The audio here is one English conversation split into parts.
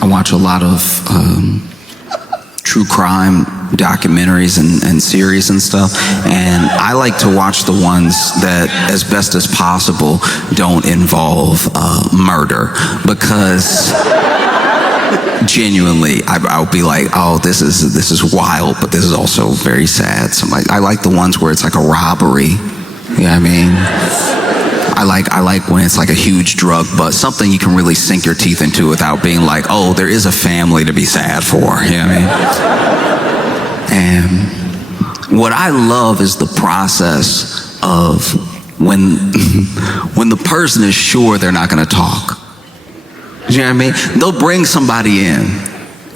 I watch a lot of true crime documentaries and series and stuff, and I like to watch the ones that, as best as possible, don't involve murder, because genuinely I'll be like, oh, this is wild, but this is also very sad. So I like the ones where it's like a robbery. You know what I mean? I like when it's like a huge drug bust, something you can really sink your teeth into without being like, oh, there is a family to be sad for. You know what I mean? And what I love is the process of when the person is sure they're not going to talk. You know what I mean? They'll bring somebody in,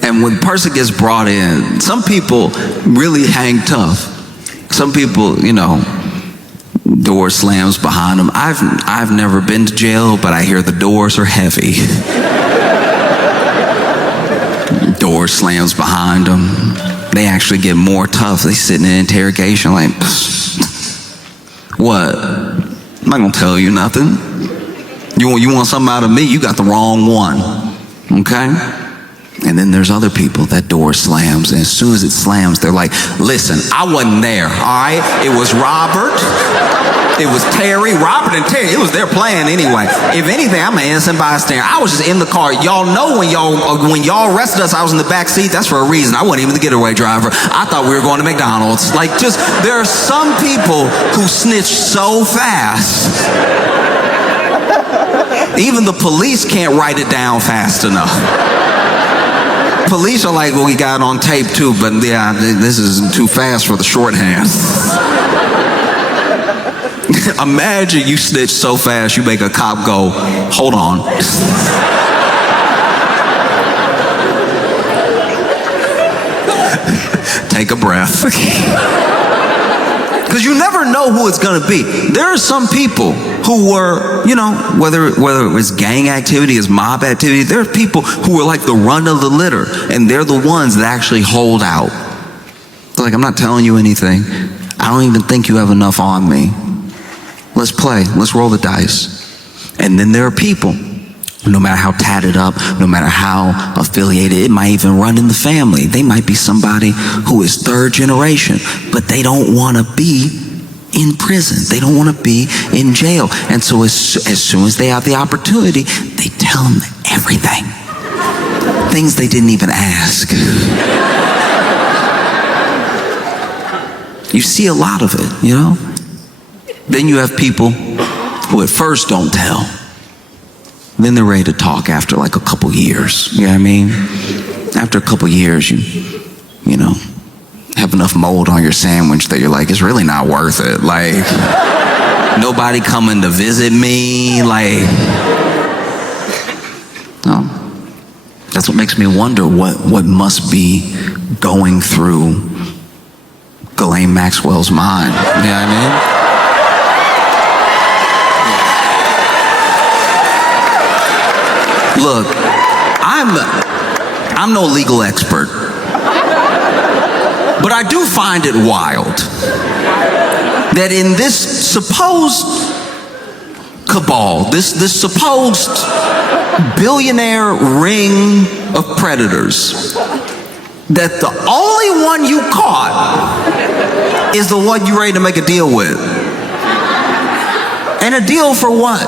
and when the person gets brought in, some people really hang tough. Some people, you know, door slams behind them. I've never been to jail, but I hear the doors are heavy. Door slams behind them. They actually get more tough. They sit in an interrogation like, what? I'm not gonna tell you nothing. You want something out of me? You got the wrong one. Okay? And then there's other people, that door slams, and as soon as it slams, they're like, listen, I wasn't there, all right? It was Robert, it was Terry, Robert and Terry, it was their plan anyway. If anything, I'm an innocent bystander. I was just in the car. Y'all know when y'all arrested us, I was in the back seat. That's for a reason. I wasn't even the getaway driver. I thought we were going to McDonald's. Like, just, there are some people who snitch so fast. Even the police can't write it down fast enough. Police are like, well, we got it on tape too, but yeah, this is too fast for the shorthand. Imagine you snitch so fast, you make a cop go, hold on. Take a breath. Because you never know who it's going to be. There are some people who were, you know, whether it was gang activity, it's mob activity, there are people who were like the run of the litter, and they're the ones that actually hold out. They're like, I'm not telling you anything. I don't even think you have enough on me. Let's play. Let's roll the dice. And then there are people, no matter how tatted up, no matter how affiliated, it might even run in the family. They might be somebody who is third generation, but they don't want to be in prison. They don't want to be in jail. And so as soon as they have the opportunity, they tell them everything. Things they didn't even ask. You see a lot of it, you know? Then you have people who at first don't tell. Then they're ready to talk after like a couple years. You know what I mean? After a couple years, you know, have enough mold on your sandwich that you're like, it's really not worth it. Like, nobody coming to visit me. Like, no. That's what makes me wonder what must be going through Ghislaine Maxwell's mind. You know what I mean? Look, I'm no legal expert, but I do find it wild that in this supposed cabal, this supposed billionaire ring of predators, that the only one you caught is the one you're ready to make a deal with. And a deal for what?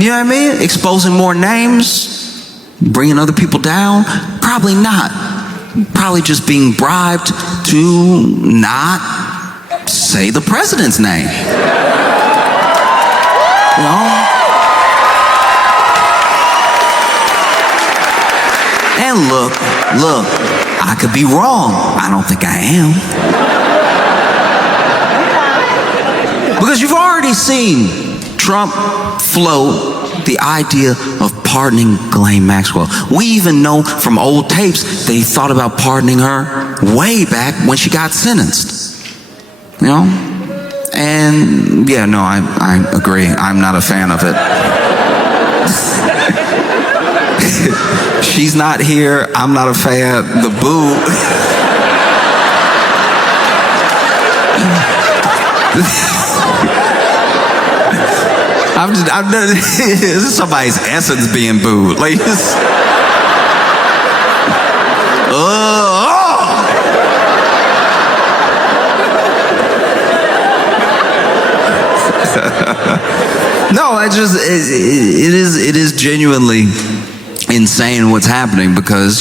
You know what I mean? Exposing more names? Bringing other people down? Probably not. Probably just being bribed to not say the president's name. You know? And look, I could be wrong. I don't think I am. Because you've already seen Trump float the idea of pardoning Ghislaine Maxwell. We even know from old tapes they thought about pardoning her way back when she got sentenced. You know? And yeah, no, I agree. I'm not a fan of it. She's not here. I'm not a fan. The boo. this is somebody's essence being booed. Like, no, it is genuinely insane what's happening because,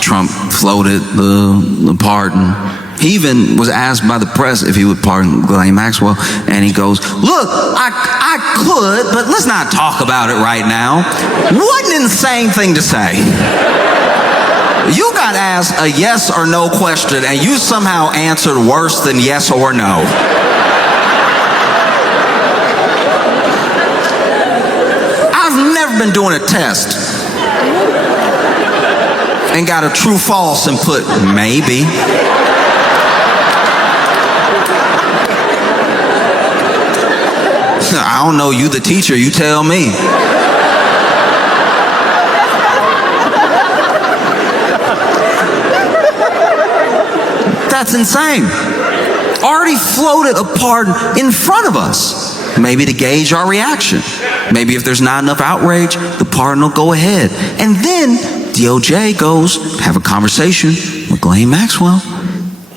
Trump floated the pardon. He even was asked by the press if he would pardon Ghislaine Maxwell, and he goes, look, I could, but let's not talk about it right now. What an insane thing to say. You got asked a yes or no question, and you somehow answered worse than yes or no. I've never been doing a test and got a true false and put maybe. I don't know, you the teacher, you tell me. That's insane. Already floated a pardon in front of us. Maybe to gauge our reaction. Maybe if there's not enough outrage, the pardon will go ahead. And then DOJ goes, have a conversation with Ghislaine Maxwell.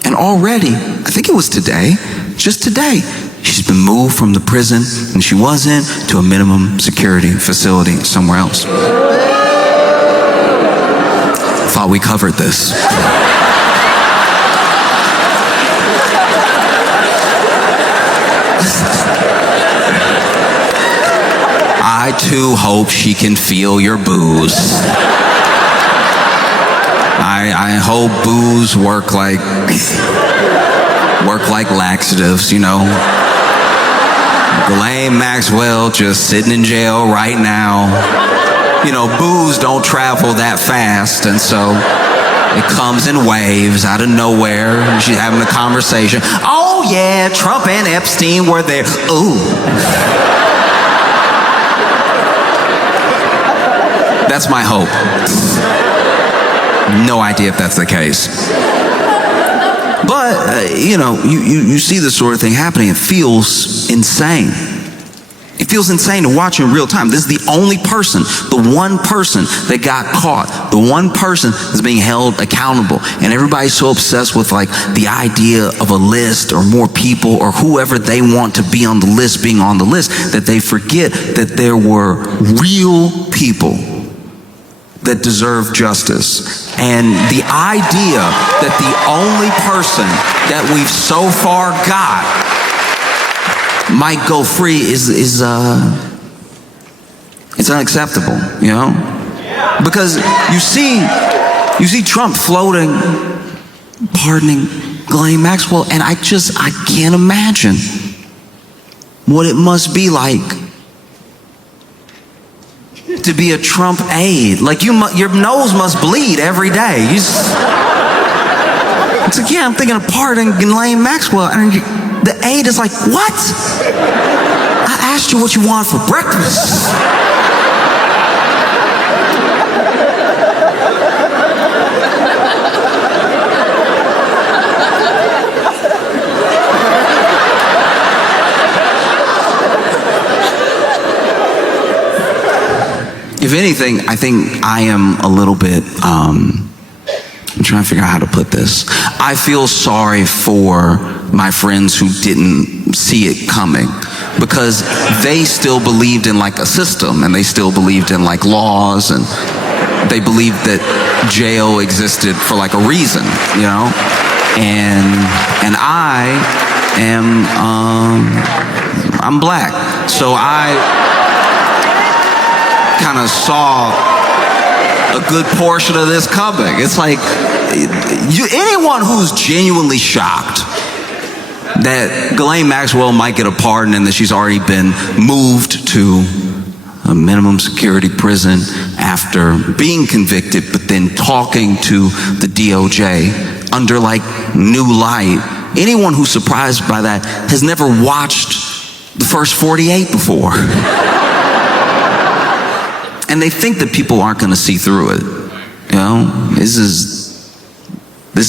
And already, I think it was today, just today, she's been moved from the prison and she was in to a minimum security facility somewhere else. Thought we covered this. I too hope she can feel your booze. I hope booze work like laxatives, Ghislaine Maxwell just sitting in jail right now. Booze don't travel that fast, and so it comes in waves out of nowhere. She's having a conversation. Oh yeah, Trump and Epstein were there. Ooh. That's my hope. No idea if that's the case. But, you see this sort of thing happening. It feels insane. It feels insane to watch in real time. This is the only person, the one person that got caught, the one person that's being held accountable. And everybody's so obsessed with the idea of a list or more people or whoever they want to be on the list being on the list that they forget that there were real people that deserve justice. And the idea that the only person that we've so far got might go free is it's unacceptable, Because you see Trump floating, pardoning Ghislaine Maxwell, and I can't imagine what it must be like to be a Trump aide. Your nose must bleed every day. It's I'm thinking of pardoning Ghislaine Maxwell, and the aide is like, what? I asked you what you want for breakfast. If anything, I think I am a little bit, I'm trying to figure out how to put this. I feel sorry for my friends who didn't see it coming because they still believed in a system, and they still believed in laws, and they believed that jail existed for a reason, and I am, I'm black. So I kind of saw a good portion of this coming. It's anyone who's genuinely shocked that Ghislaine Maxwell might get a pardon and that she's already been moved to a minimum security prison after being convicted, but then talking to the DOJ under new light. Anyone who's surprised by that has never watched the first 48 before. And they think that people aren't going to see through it. This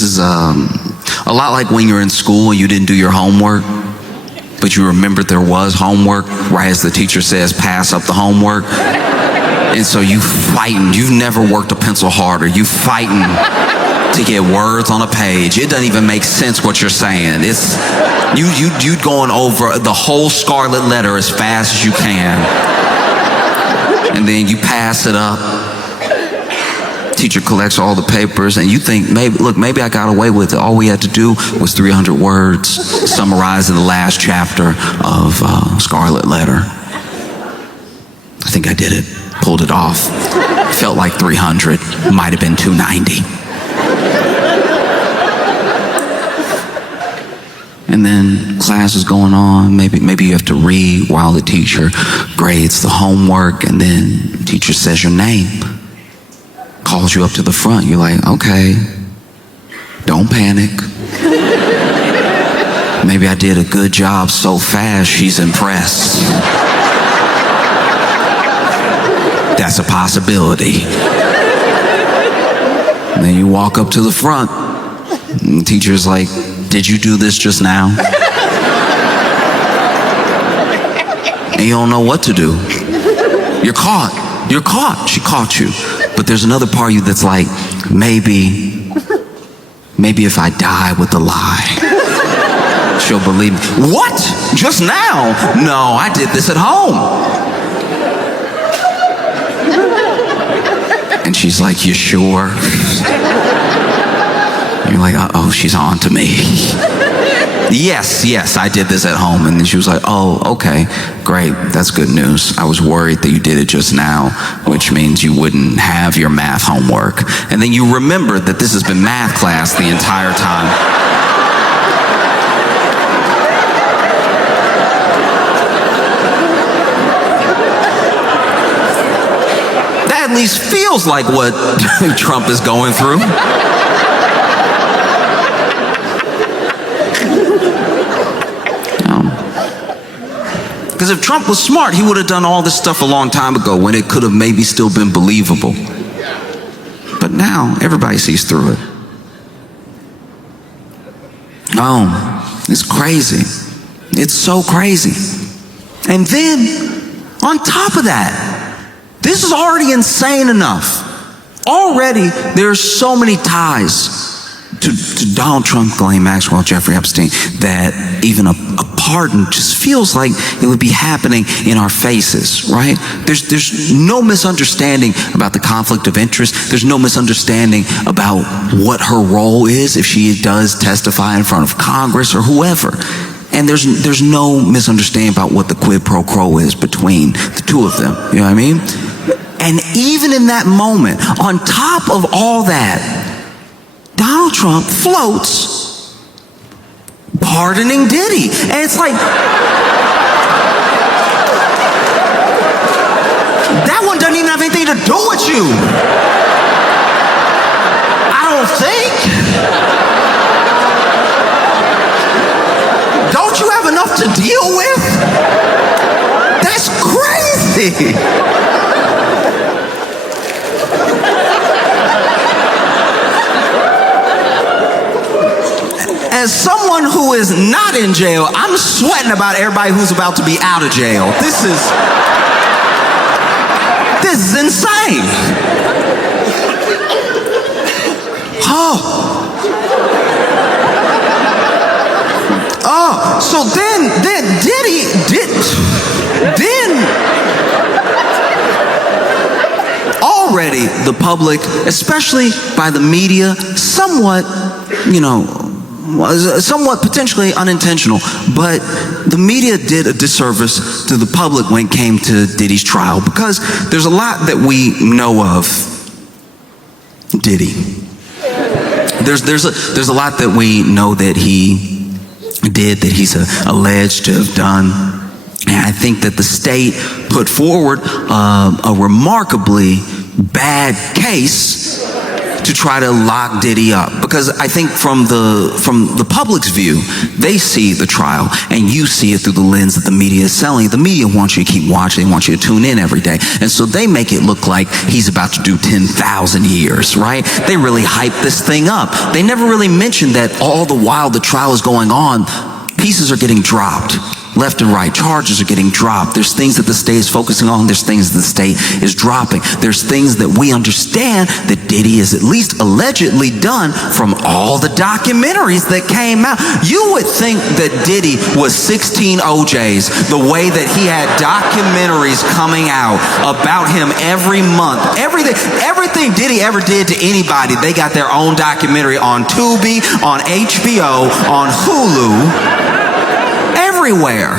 is a lot like when you're in school and you didn't do your homework, but you remembered there was homework right as the teacher says, pass up the homework. And so you fighting. You've never worked a pencil harder. You fighting to get words on a page. It doesn't even make sense what you're saying. It's you going over the whole scarlet letter as fast as you can. And then you pass it up. Teacher collects all the papers, and you think, maybe I got away with it. All we had to do was 300 words summarized in the last chapter of Scarlet Letter. I think I did it. Pulled it off. Felt like 300. Might have been 290. And then class is going on. Maybe you have to read while the teacher grades the homework, and then teacher says your name. Calls you up to the front. You're like, okay, don't panic. Maybe I did a good job so fast she's impressed. That's a possibility. And then you walk up to the front, and the teacher's like, did you do this just now? And you don't know what to do. You're caught. You're caught. She caught you. But there's another part of you that's like, maybe if I die with the lie, she'll believe me. What? Just now? No, I did this at home. And she's like, you sure? You're like, uh-oh, she's on to me. Yes, I did this at home. And then she was like, oh, okay, great, that's good news. I was worried that you did it just now, which means you wouldn't have your math homework. And then you remembered that this has been math class the entire time. That at least feels like what Trump is going through. Because if Trump was smart, he would have done all this stuff a long time ago when it could have maybe still been believable. But now, everybody sees through it. Oh, it's crazy. It's so crazy. And then, on top of that, this is already insane enough. Already, there's so many ties to Donald Trump, Ghislaine Maxwell, Jeffrey Epstein, that even a pardon just feels like it would be happening in our faces, right? There's no misunderstanding about the conflict of interest. There's no misunderstanding about what her role is if she does testify in front of Congress or whoever. And there's no misunderstanding about what the quid pro quo is between the two of them. You know what I mean? And even in that moment, on top of all that, Donald Trump floats pardoning Diddy. And it's like, that one doesn't even have anything to do with you. I don't think. Don't you have enough to deal with? That's crazy. As someone who is not in jail, I'm sweating about everybody who's about to be out of jail. This is insane. So then already the public, especially by the media, somewhat potentially unintentional, but the media did a disservice to the public when it came to Diddy's trial, because there's a lot that we know of Diddy. There's a lot that we know that he did, that he's alleged to have done. And I think that the state put forward a remarkably bad case to try to lock Diddy up, because I think from the public's view, they see the trial and you see it through the lens that the media is selling. The media wants you to keep watching, they want you to tune in every day, and so they make it look like he's about to do 10,000 years, right? They really hype this thing up. They never really mention that all the while the trial is going on, pieces are getting dropped. left and right. Charges are getting dropped. There's things that the state is focusing on. There's things that the state is dropping. There's things that we understand that Diddy is at least allegedly done from all the documentaries that came out. You would think that Diddy was 16 OJs, the way that he had documentaries coming out about him every month. Everything Diddy ever did to anybody, they got their own documentary on Tubi, on HBO, on Hulu, everywhere.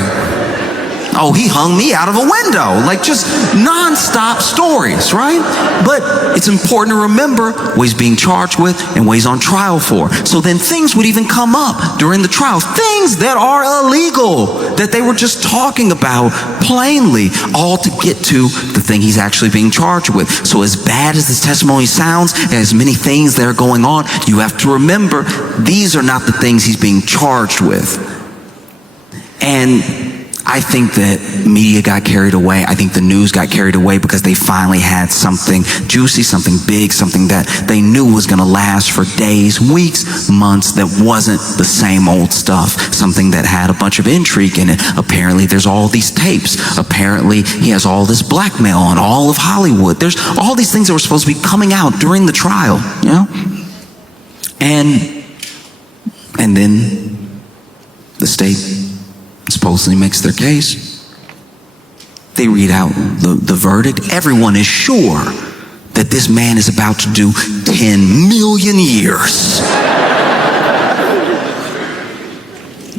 Oh, he hung me out of a window. Like, just nonstop stories, right? But it's important to remember what he's being charged with and what he's on trial for. So then things would even come up during the trial. Things that are illegal, that they were just talking about plainly, all to get to the thing he's actually being charged with. So as bad as this testimony sounds, and as many things that are going on, you have to remember, these are not the things he's being charged with. And I think that media got carried away. I think the news got carried away because they finally had something juicy, something big, something that they knew was going to last for days, weeks, months, that wasn't the same old stuff, something that had a bunch of intrigue in it. Apparently there's all these tapes. Apparently he has all this blackmail on all of Hollywood. There's all these things that were supposed to be coming out during the trial, you know? And then the state supposedly makes their case. They read out the verdict. Everyone is sure that this man is about to do 10 million years.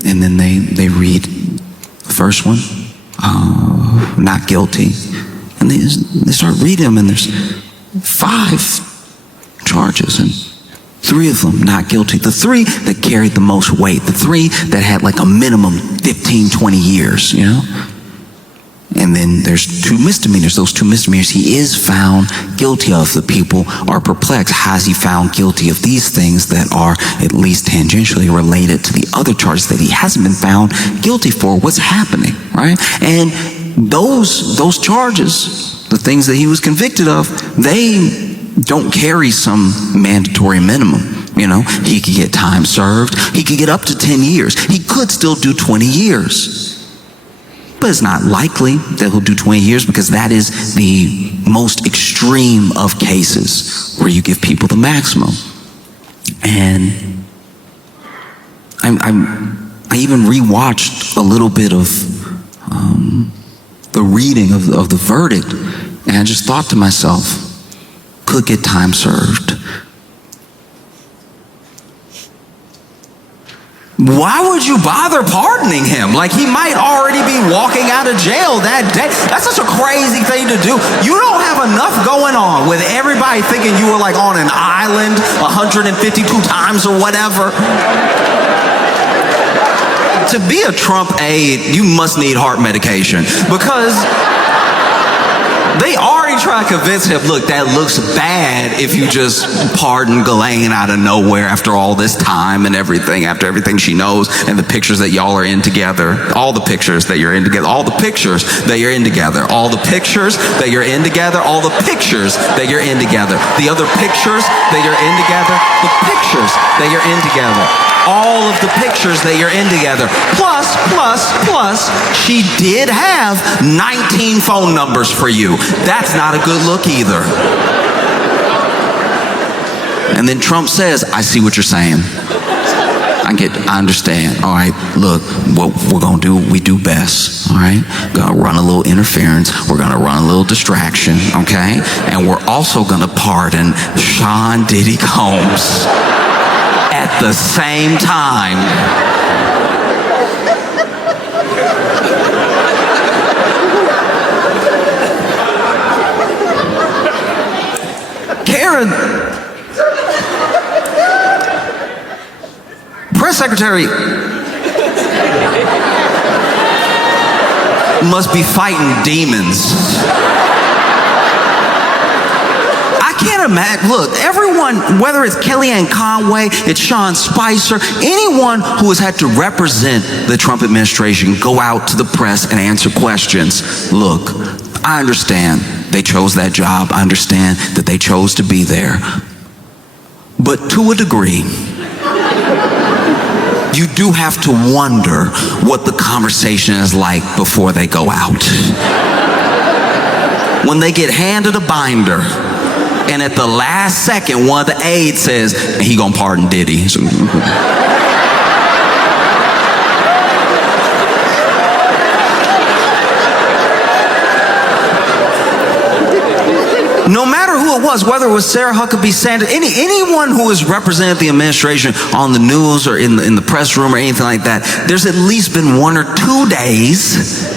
And then they read the first one, not guilty. And they start reading them, and there's 5 charges, and 3 of them not guilty. The 3 that carried the most weight, the 3 that had like a minimum 15, 20 years, you know? And then there's 2 misdemeanors. Those 2 misdemeanors he is found guilty of. The people are perplexed. How is he found guilty of these things that are at least tangentially related to the other charges that he hasn't been found guilty for? What's happening, right? And those charges, the things that he was convicted of, they don't carry some mandatory minimum. You know, he could get time served. He could get up to 10 years. He could still do 20 years. But it's not likely that he'll do 20 years, because that is the most extreme of cases where you give people the maximum. And I even rewatched a little bit of the reading of the verdict, and I just thought to myself, could get time served. Why would you bother pardoning him? Like, he might already be walking out of jail that day. That's such a crazy thing to do. You don't have enough going on with everybody thinking you were like on an island 152 times or whatever. To be a Trump aide, you must need heart medication, because they already try to convince him, look, that looks bad if you just pardon Ghislaine out of nowhere after all this time and everything, after everything she knows, and the pictures that y'all are in together, all the pictures that you're in together, all the pictures that you're in together, all the pictures that you're in together, all the pictures that you're in together, the other pictures that you're in together, the pictures that you're in together, all of the pictures that you're in together. Plus, she did have 19 phone numbers for you. That's not a good look either. And then Trump says, I see what you're saying. I understand. All right, look, what we're going to do, we do best. All right, we're going to run a little interference. We're going to run a little distraction, okay? And we're also going to pardon Sean Diddy Combs at the same time. Karen, press secretary, must be fighting demons. I can't imagine. Look, everyone, whether it's Kellyanne Conway, it's Sean Spicer, anyone who has had to represent the Trump administration, go out to the press and answer questions. Look, I understand they chose that job. I understand that they chose to be there. But to a degree, you do have to wonder what the conversation is like before they go out. When they get handed a binder, and at the last second, one of the aides says, he gonna pardon Diddy. So, no matter who it was, whether it was Sarah Huckabee Sanders, anyone who has represented the administration on the news or in the press room or anything like that, there's at least been 1 or 2 days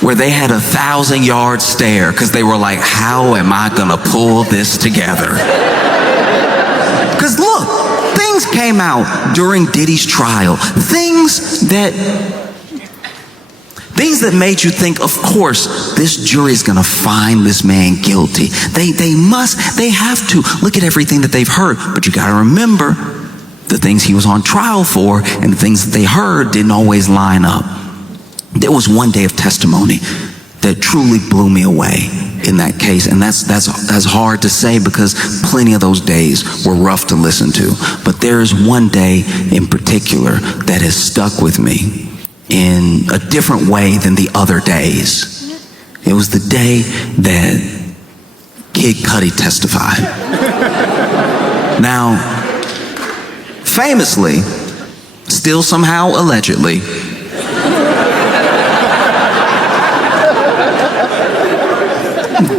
where they had a 1,000-yard stare because they were like, how am I gonna pull this together? Because look, things came out during Diddy's trial, things that made you think, of course, this jury is gonna find this man guilty. They have to. Look at everything that they've heard, but you gotta remember the things he was on trial for and the things that they heard didn't always line up. There was one day of testimony that truly blew me away in that case, and that's hard to say because plenty of those days were rough to listen to. But there is one day in particular that has stuck with me in a different way than the other days. It was the day that Kid Cudi testified. Now, famously, still somehow allegedly,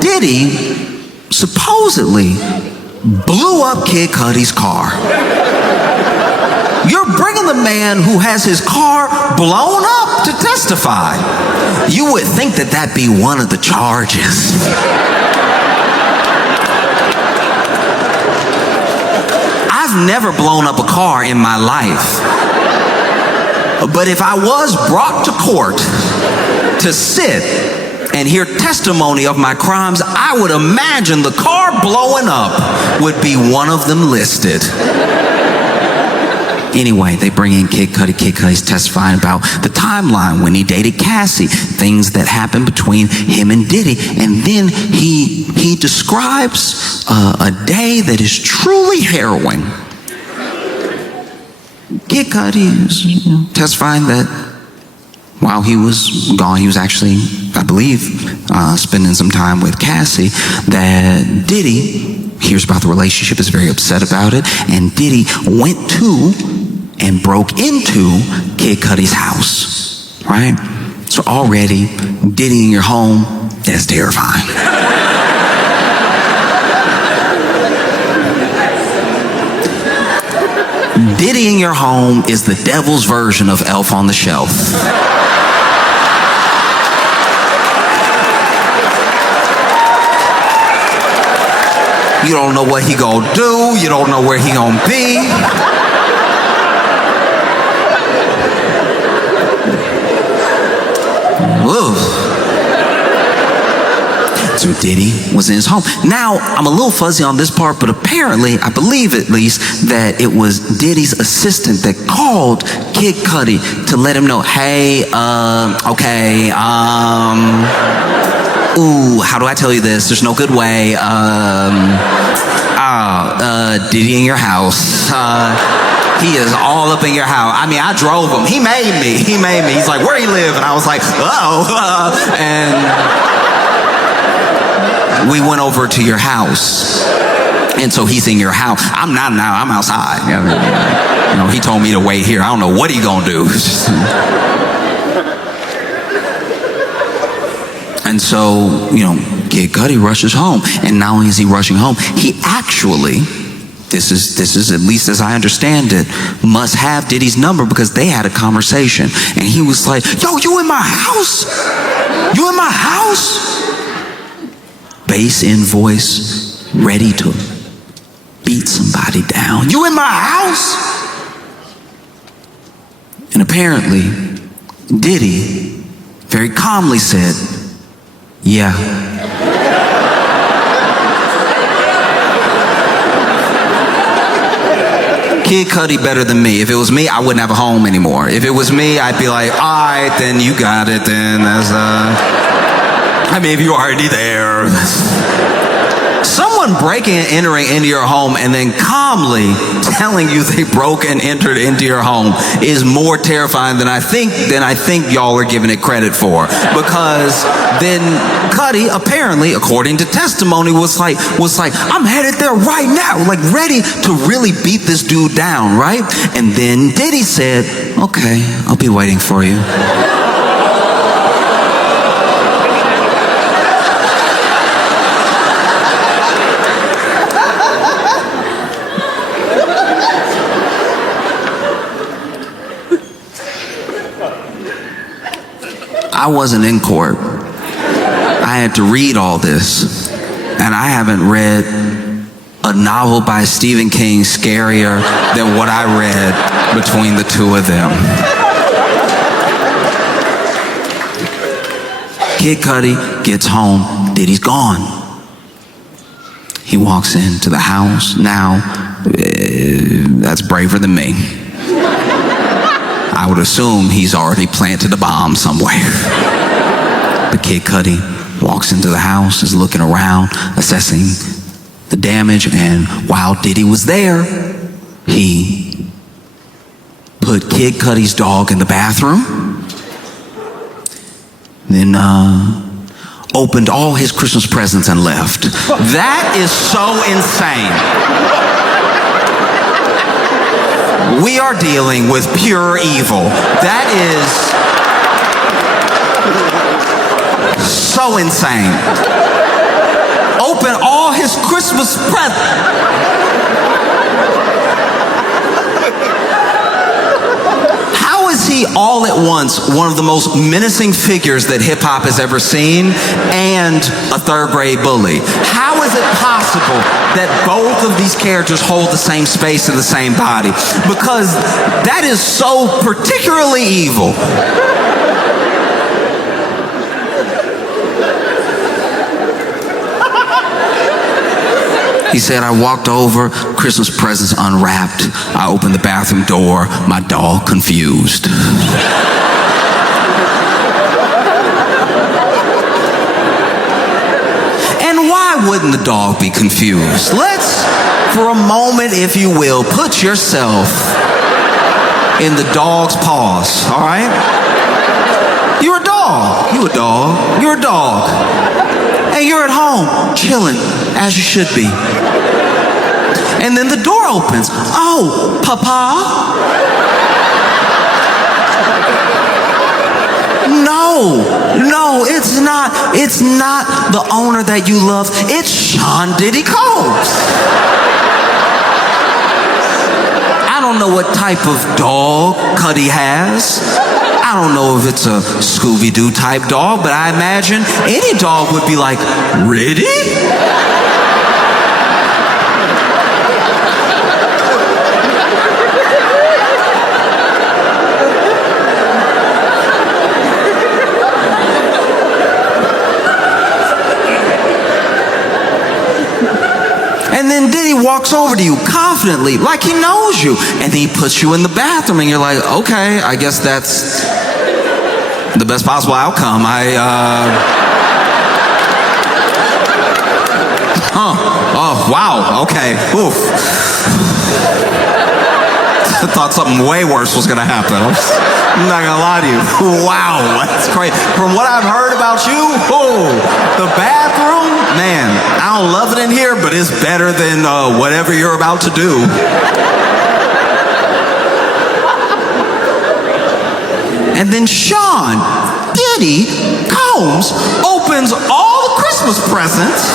Diddy supposedly blew up Kid Cudi's car. You're bringing the man who has his car blown up to testify. You would think that that'd be one of the charges. I've never blown up a car in my life. But if I was brought to court to sit and hear testimony of my crimes, I would imagine the car blowing up would be one of them listed. Anyway, they bring in Kid Cudi. Kid Cudi's testifying about the timeline when he dated Cassie, things that happened between him and Diddy. And then he describes a day that is truly harrowing. Kid Cudi is testifying that while he was gone, he was actually, I believe, spending some time with Cassie, that Diddy hears about the relationship, is very upset about it, and Diddy went to and broke into Kid Cudi's house, right? So already, Diddy in your home, that's terrifying. Diddy in your home is the devil's version of Elf on the Shelf. You don't know what he gonna do. You don't know where he gonna be. Ooh. So Diddy was in his home. Now, I'm a little fuzzy on this part, but apparently, I believe at least, that it was Diddy's assistant that called Kid Cudi to let him know, hey, okay, ooh, how do I tell you this? There's no good way. Diddy in your house. He is all up in your house. I mean, I drove him. He made me. He's like, where do you live? And I was like, and we went over to your house. And so he's in your house. I'm not now. I'm outside. You know, he told me to wait here. I don't know what he gonna do. And so, Kid Cudi rushes home. And not only is he rushing home, he actually, this is at least as I understand it, must have Diddy's number because they had a conversation. And he was like, yo, you in my house? You in my house? Bass in voice, ready to beat somebody down. You in my house? And apparently, Diddy very calmly said, yeah. Kid Cudi better than me. If it was me, I wouldn't have a home anymore. If it was me, I'd be like, all right, then you got it. Then if you're already there. Somewhere someone breaking and entering into your home and then calmly telling you they broke and entered into your home is more terrifying than I think y'all are giving it credit for. Because then Cuddy, apparently, according to testimony, was like, I'm headed there right now, like ready to really beat this dude down, right? And then Diddy said, okay, I'll be waiting for you. I wasn't in court. I had to read all this, and I haven't read a novel by Stephen King scarier than what I read between the two of them. Kid Cudi gets home, Diddy's gone. He walks into the house. Now, that's braver than me. I would assume he's already planted a bomb somewhere. But Kid Cudi walks into the house, is looking around, assessing the damage, and while Diddy was there, he put Kid Cudi's dog in the bathroom, then opened all his Christmas presents and left. That is so insane. We are dealing with pure evil. That is so insane. Open all his Christmas presents. How is he all at once one of the most menacing figures that hip hop has ever seen and a third grade bully? How is it possible that both of these characters hold the same space in the same body? Because that is so particularly evil. He said, I walked over, Christmas presents unwrapped. I opened the bathroom door, my dog confused. And why wouldn't the dog be confused? Let's, for a moment, if you will, put yourself in the dog's paws, all right? You're a dog. You a dog. You're a dog. And you're at home, chilling, as you should be. And then the door opens. Oh, Papa? No, it's not. It's not the owner that you love. It's Sean Diddy Combs. I don't know what type of dog Cudi has. I don't know if it's a Scooby-Doo type dog, but I imagine any dog would be like, really? And then Diddy walks over to you confidently, like he knows you, and then he puts you in the bathroom, and you're like, okay, I guess that's the best possible outcome. Oh, wow, okay, oof. I thought something way worse was gonna happen. I'm not gonna lie to you. Wow, that's crazy. From what I've heard about you, the bathroom, man, I don't love it in here, but it's better than whatever you're about to do. And then Sean Diddy Combs opens all the Christmas presents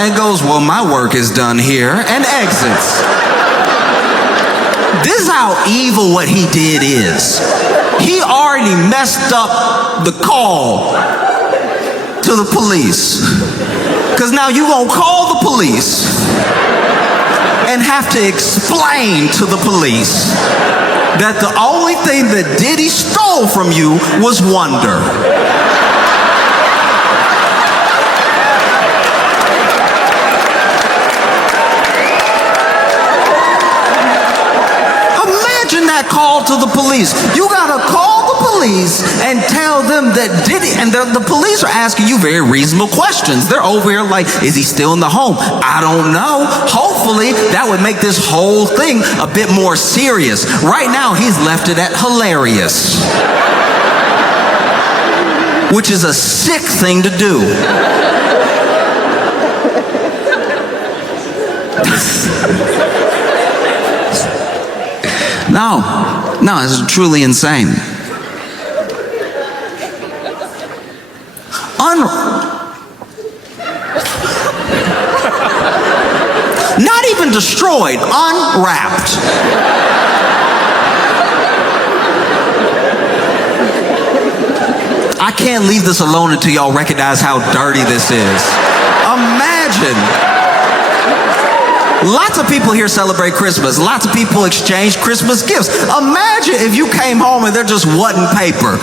and goes, well, my work is done here, and exits. This is how evil what he did is. He already messed up the call to the police. Because now you're going to call the police and have to explain to the police that the only thing that Diddy stole from you was wonder. Imagine that call to the police. You gotta call the police and tell them that Diddy, and the police are asking you very reasonable questions. They're over here like, is he still in the home? I don't know. Hopefully that would make this whole thing a bit more serious. Right now he's left it at hilarious, which is a sick thing to do. No, it's truly insane. Not even destroyed, unwrapped. I can't leave this alone until y'all recognize how dirty this is. Imagine. Lots of people here celebrate Christmas. Lots of people exchange Christmas gifts. Imagine if you came home and there just wasn't paper.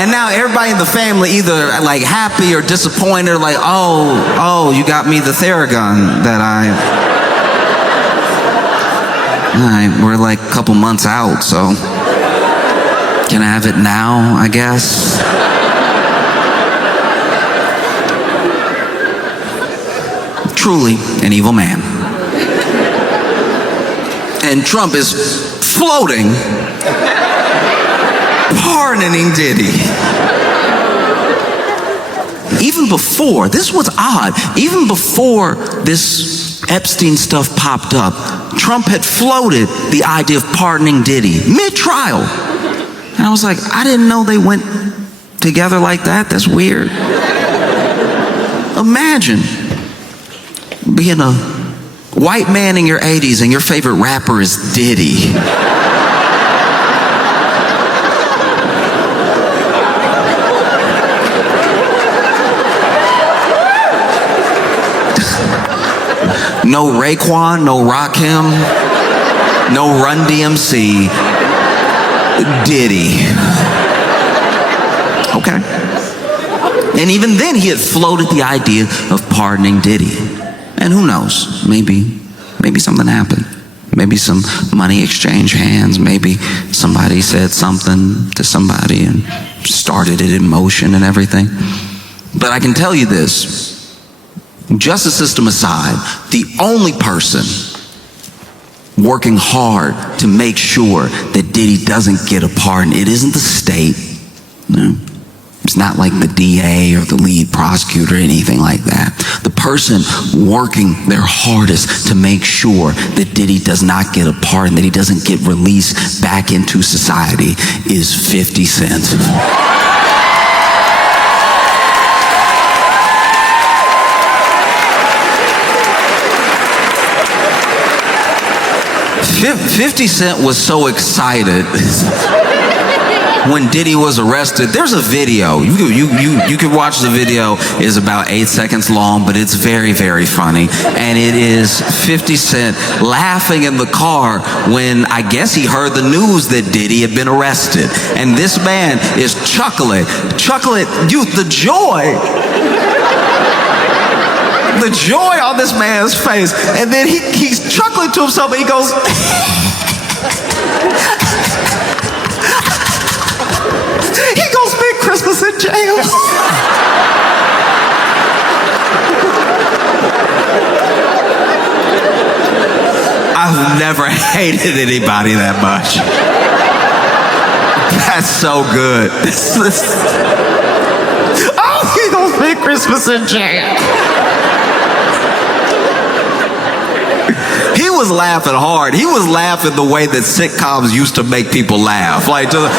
And now everybody in the family either like happy or disappointed, or like, oh, you got me the Theragun that we're like a couple months out, so can I have it now, I guess? Truly an evil man. And Trump is floating, pardoning Diddy. Even before, this was odd, even before this Epstein stuff popped up, Trump had floated the idea of pardoning Diddy mid-trial. And I was like, I didn't know they went together like that. That's weird. Imagine being a white man in your 80s and your favorite rapper is Diddy. No Raekwon, no Rakim, no Run DMC, Diddy. Okay. And even then he had floated the idea of pardoning Diddy. And who knows, maybe something happened. Maybe some money exchanged hands. Maybe somebody said something to somebody and started it in motion and everything. But I can tell you this, justice system aside, the only person working hard to make sure that Diddy doesn't get a pardon, it isn't the state. No. It's not like the DA or the lead prosecutor or anything like that. The person working their hardest to make sure that Diddy does not get a pardon, that he doesn't get released back into society, is 50 Cent. 50 Cent was so excited when Diddy was arrested. There's a video. You can watch the video. It's about 8 seconds long, but it's very, very funny. And it is 50 Cent laughing in the car when I guess he heard the news that Diddy had been arrested. And this man is chuckling. The joy on this man's face. And then he's chuckling to himself and he goes, spend Christmas in jail. I've never hated anybody that much. That's so good. Oh, he gonna spend Christmas in jail. He was laughing hard. He was laughing the way that sitcoms used to make people laugh. Like, just,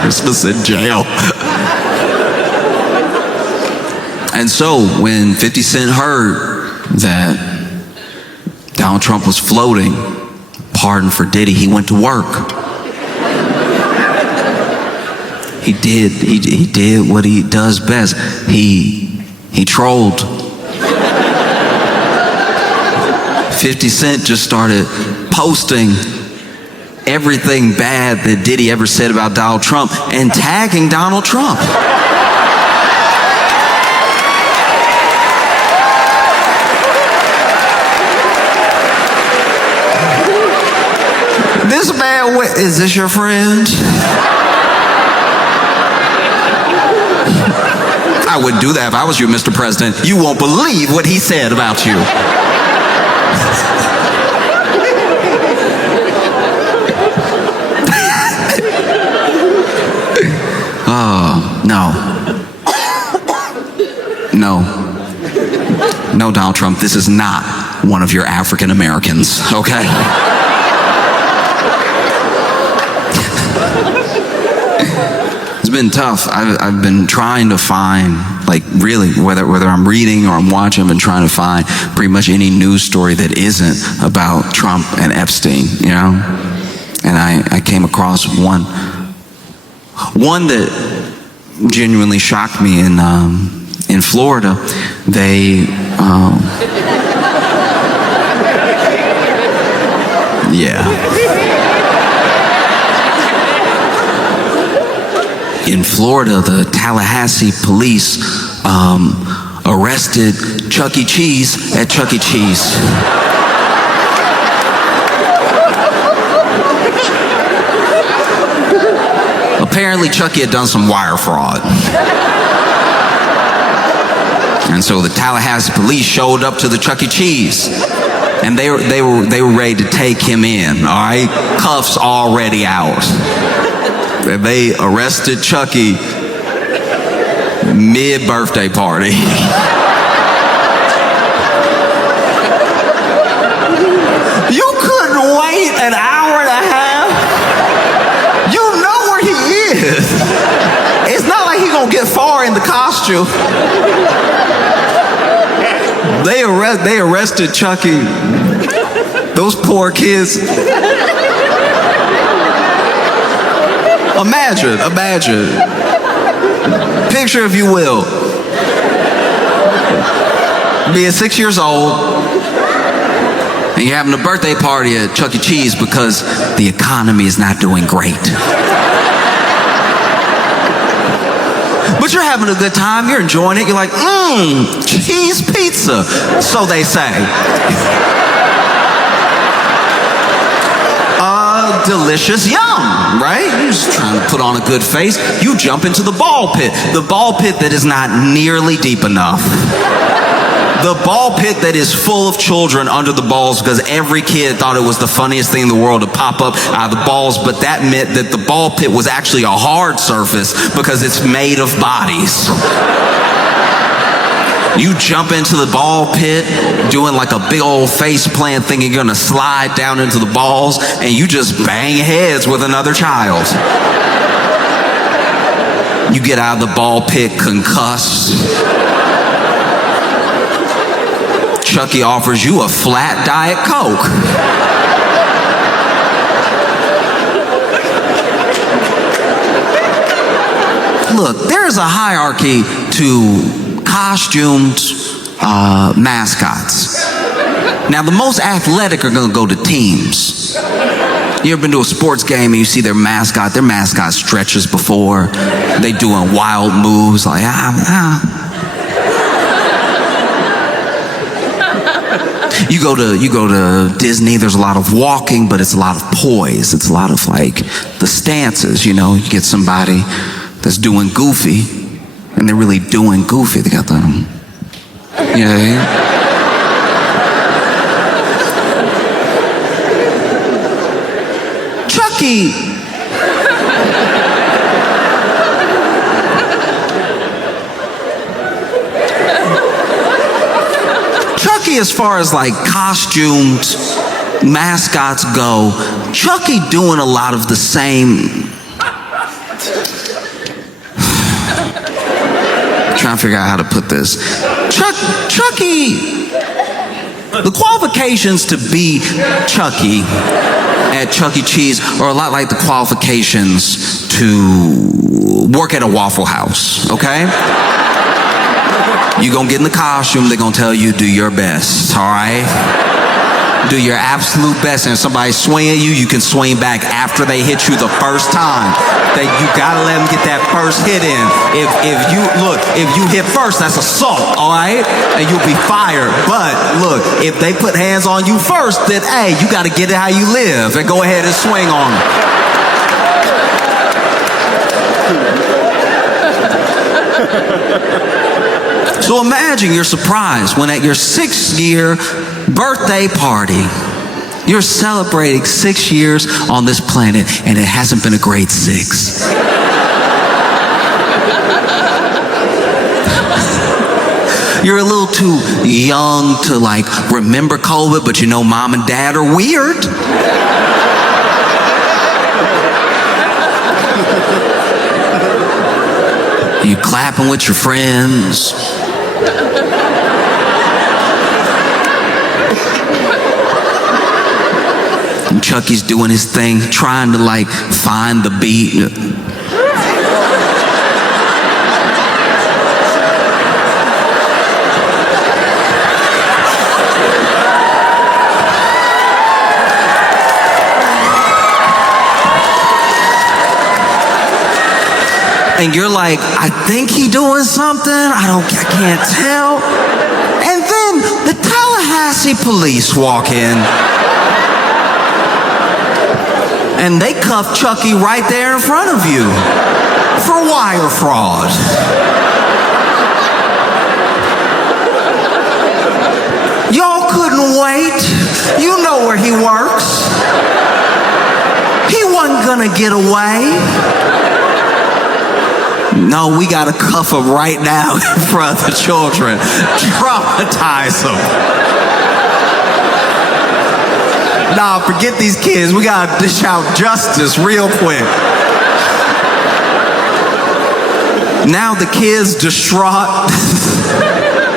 Christmas in jail. And so when 50 Cent heard that Donald Trump was floating pardon for Diddy, he went to work. He did what he does best. He trolled. 50 Cent just started posting everything bad that Diddy ever said about Donald Trump and tagging Donald Trump. This Is this your friend? I would do that if I was you, Mr. President. You won't believe what he said about you. Oh, no. No, Donald Trump, this is not one of your African Americans, okay? It's been tough. I've been trying to find, like, really, whether I'm reading or I'm watching, I've been trying to find pretty much any news story that isn't about Trump and Epstein, you know? And I came across one that genuinely shocked me in Florida. They, in Florida, the Tallahassee police arrested Chuck E. Cheese at Chuck E. Cheese. Apparently, Chucky had done some wire fraud. And so the Tallahassee police showed up to the Chuck E. Cheese. And they were ready to take him in, all right? Cuffs already out. And they arrested Chucky mid-birthday party. You couldn't wait an hour and a half? You know where he is. It's not like he's gonna get far in the costume. They arrested Chucky. Those poor kids. Imagine. Picture, if you will, being 6 years old, and you're having a birthday party at Chuck E. Cheese because the economy is not doing great. But you're having a good time, you're enjoying it, you're like, cheese pizza, so they say. Delicious yum, right? You're just trying to put on a good face. You jump into the ball pit that is not nearly deep enough. The ball pit that is full of children under the balls because every kid thought it was the funniest thing in the world to pop up out of the balls, but that meant that the ball pit was actually a hard surface because it's made of bodies. You jump into the ball pit doing like a big old face plant thinking you're gonna slide down into the balls, and you just bang heads with another child. You get out of the ball pit concussed. Chucky offers you a flat Diet Coke. Look, there is a hierarchy to costumed mascots. Now, the most athletic are going to go to teams. You ever been to a sports game and you see their mascot stretches before, they doing wild moves like You go to Disney, there's a lot of walking, but it's a lot of poise. It's a lot of like the stances, you know. You get somebody that's doing goofy, and they're really doing goofy. They got the, Chucky. Chucky, as far as like costumed mascots go, Chucky doing a lot of the same. Trying to figure out how to put this. Chucky, the qualifications to be Chucky at Chuck E. Cheese are a lot like the qualifications to work at a Waffle House, okay? You're gonna get in the costume, they're gonna tell you do your best, all right? Do your absolute best, and if somebody's swinging you, you can swing back after they hit you the first time. You gotta let them get that first hit in. If you hit first, that's assault, all right? And you'll be fired. But look, if they put hands on you first, then hey, you gotta get it how you live and go ahead and swing on them. So imagine you're surprised when at your 6th-year birthday party, you're celebrating 6 years on this planet and it hasn't been a great 6. You're a little too young to remember COVID, but you know mom and dad are weird. You clapping with your friends. And Chucky's doing his thing, trying to find the beat. And you're like, I think he doing something. I can't tell. And then the Tallahassee police walk in. And they cuff Chucky right there in front of you for wire fraud. Y'all couldn't wait. You know where he works. He wasn't gonna get away. No, we gotta cuff him right now in front of the children. Traumatize them. Nah, forget these kids. We gotta dish out justice real quick. Now the kids distraught.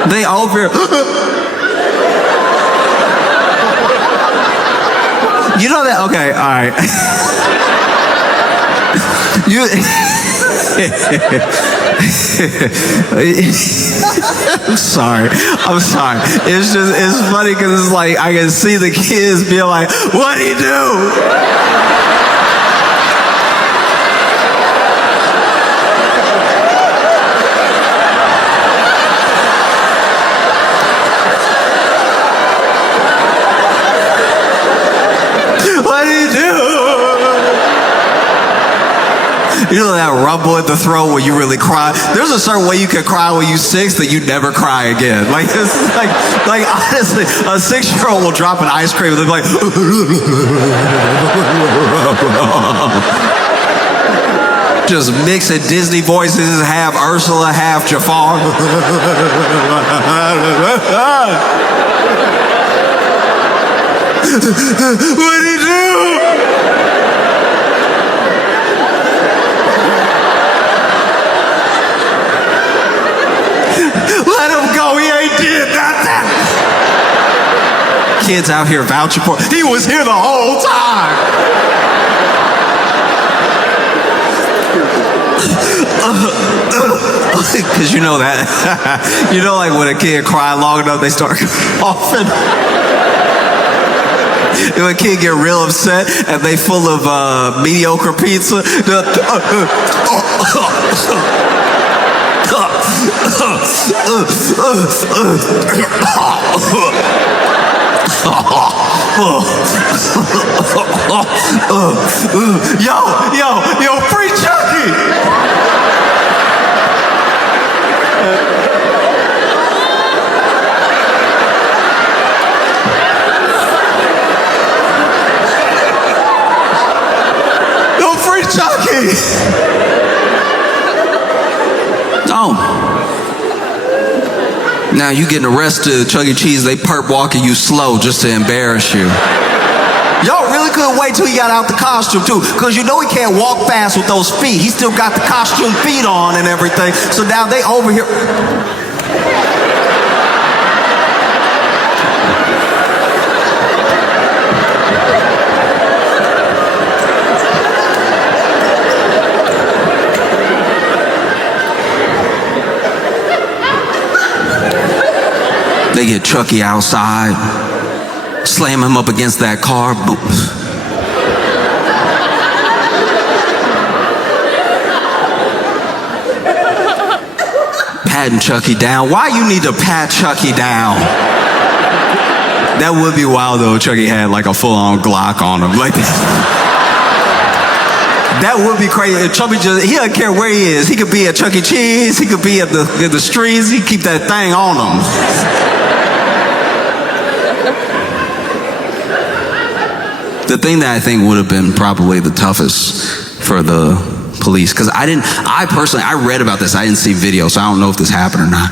They over. You know that? Okay, all right. I'm sorry. It's funny because it's I can see the kids being like, what'd he do? What'd he do? You know that rumble in the throat when you really cry? There's a certain way you can cry when you're 6 that you never cry again. This is honestly, a 6-year-old will drop an ice cream and they'll be like, just mixing Disney voices, half Ursula, half Jafar. What'd he do? Let him go, he ain't did nothing. Kids out here vouching for, he was here the whole time. Because you know that. You know when a kid cry long enough, they start coughing. When a kid get real upset and they full of mediocre pizza. Yo, free Chucky! Yo, free Chucky! No. Now you getting arrested at Chuck E. Cheese, they perp walking you slow just to embarrass you. Y'all really couldn't wait till he got out the costume too, because you know he can't walk fast with those feet. He still got the costume feet on and everything. So now they over here. They get Chucky outside. Slam him up against that car. Boom. Patting Chucky down. Why you need to pat Chucky down? That would be wild though if Chucky had like a full-on Glock on him. Like that would be crazy. If Chucky he doesn't care where he is. He could be at Chuck E. Cheese. He could be at the streets. He keep that thing on him. The thing that I think would have been probably the toughest for the police, because I personally read about this. I didn't see video, so I don't know if this happened or not.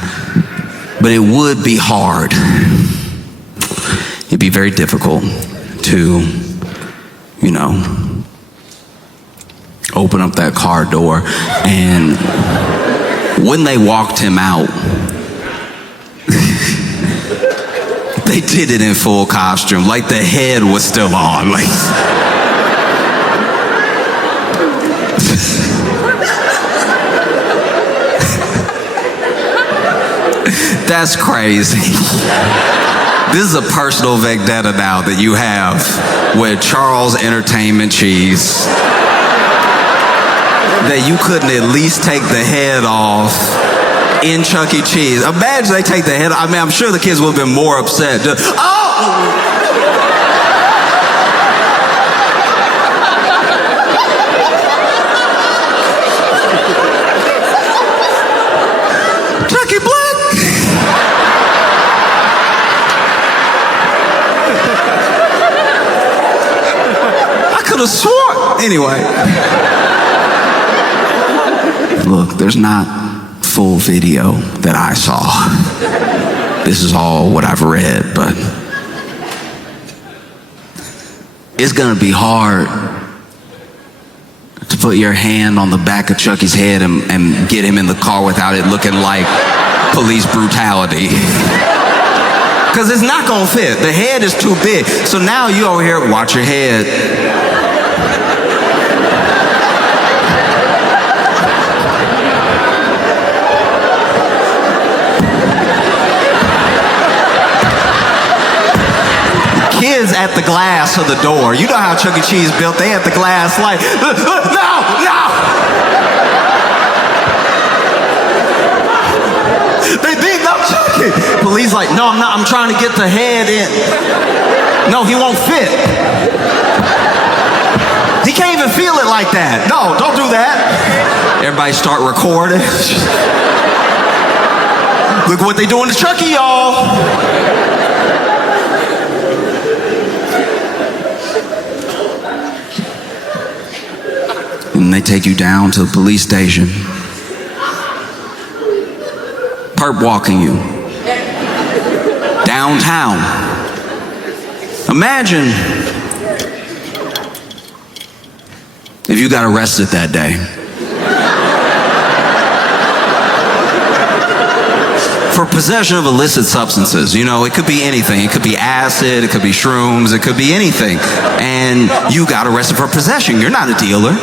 But it would be hard. It'd be very difficult to, open up that car door. And when they walked him out, they did it in full costume. Like the head was still on. Like that's crazy. This is a personal vendetta now that you have with Charles Entertainment Cheese. That you couldn't at least take the head off in Chuck E. Cheese. Imagine they take the head off. I mean, I'm sure the kids would have been more upset. Chucky Black! I could have sworn. Anyway. Look, there's not full video that I saw. This is all what I've read, but it's gonna be hard to put your hand on the back of Chucky's head and get him in the car without it looking like police brutality. Because it's not gonna fit. The head is too big. So now you over here, watch your head. Kids at the glass of the door. You know how Chuck E. Cheese built. They had the glass like, no. They beat up Chucky. Police like, no, I'm not. I'm trying to get the head in. No, he won't fit. He can't even feel it like that. No, don't do that. Everybody start recording. Look what they doing to Chucky, y'all. And they take you down to the police station. Perp walking you. Downtown. Imagine if you got arrested that day. For possession of illicit substances. It could be anything. It could be acid, it could be shrooms, it could be anything. And you got arrested for possession. You're not a dealer.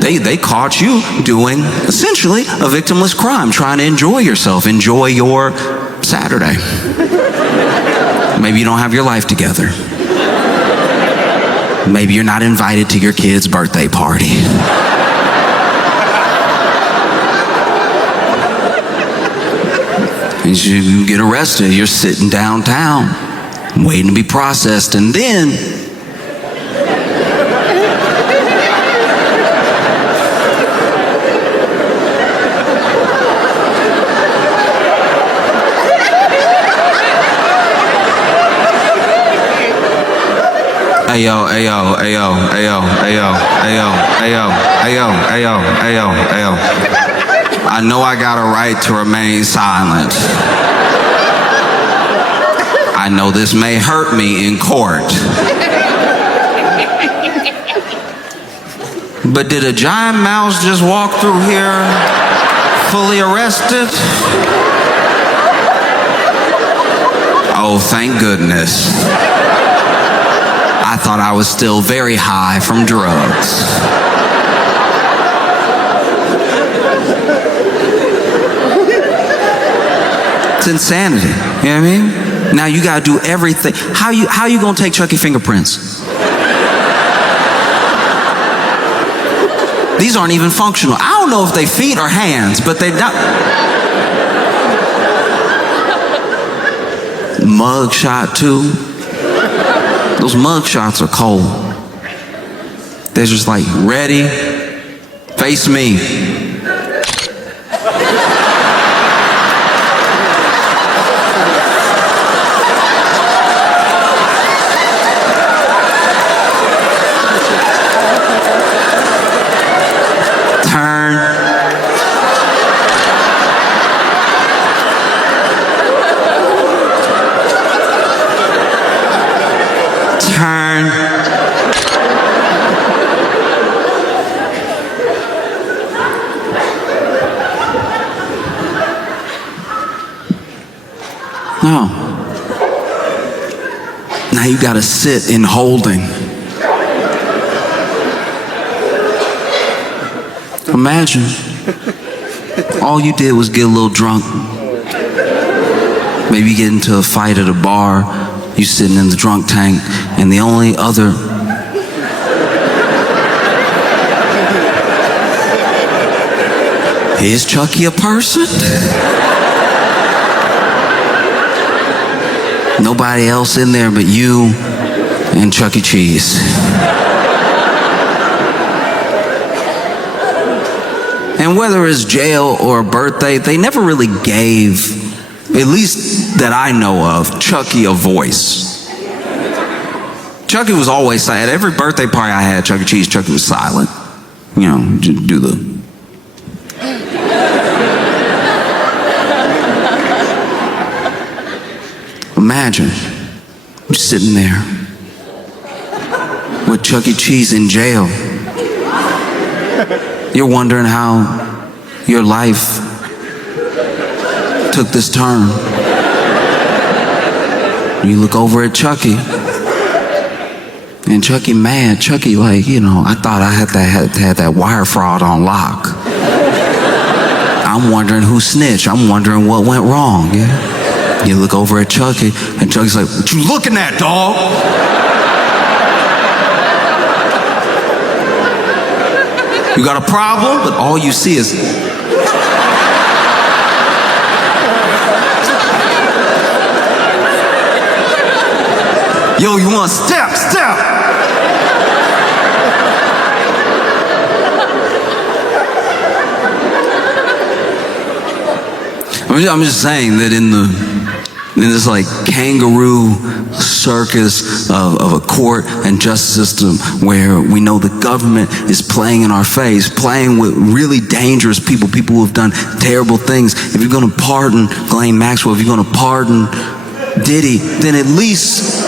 They caught you doing essentially a victimless crime, trying to enjoy yourself, enjoy your Saturday. Maybe you don't have your life together. Maybe you're not invited to your kid's birthday party. And you get arrested, you're sitting downtown, waiting to be processed, and then Ayo. I know I got a right to remain silent. I know this may hurt me in court. But did a giant mouse just walk through here fully arrested? Oh, thank goodness. I thought I was still very high from drugs. It's insanity, you know what I mean? Now you gotta do everything. How you gonna take Chucky fingerprints? These aren't even functional. I don't know if they feet or hands, but they're not. Mug shot too. Those mug shots are cold. They're just like, ready, face me. No. Now you gotta sit in holding. Imagine all you did was get a little drunk. Maybe get into a fight at a bar. You sitting in the drunk tank, and the only other is Chucky a person? Nobody else in there but you and Chuck E. Cheese. And whether it's jail or a birthday, they never really gave, at least that I know of, Chucky a voice. Chucky was always silent. At every birthday party I had, Chuck E. Cheese, Chucky was silent. You know, do the... Imagine you're sitting there with Chuck E. Cheese in jail. You're wondering how your life took this turn. You look over at Chucky, and Chucky mad. Chucky like, you know, I thought I had that wire fraud on lock. I'm wondering who snitched. I'm wondering what went wrong, yeah? You look over at Chucky, and Chucky's like, what you looking at, dog? You got a problem? But all you see is... Yo, you want step? I'm just saying that in this like kangaroo circus of a court and justice system where we know the government is playing in our face, playing with really dangerous people who have done terrible things. If you're gonna pardon Ghislaine Maxwell, if you're gonna pardon Diddy, then at least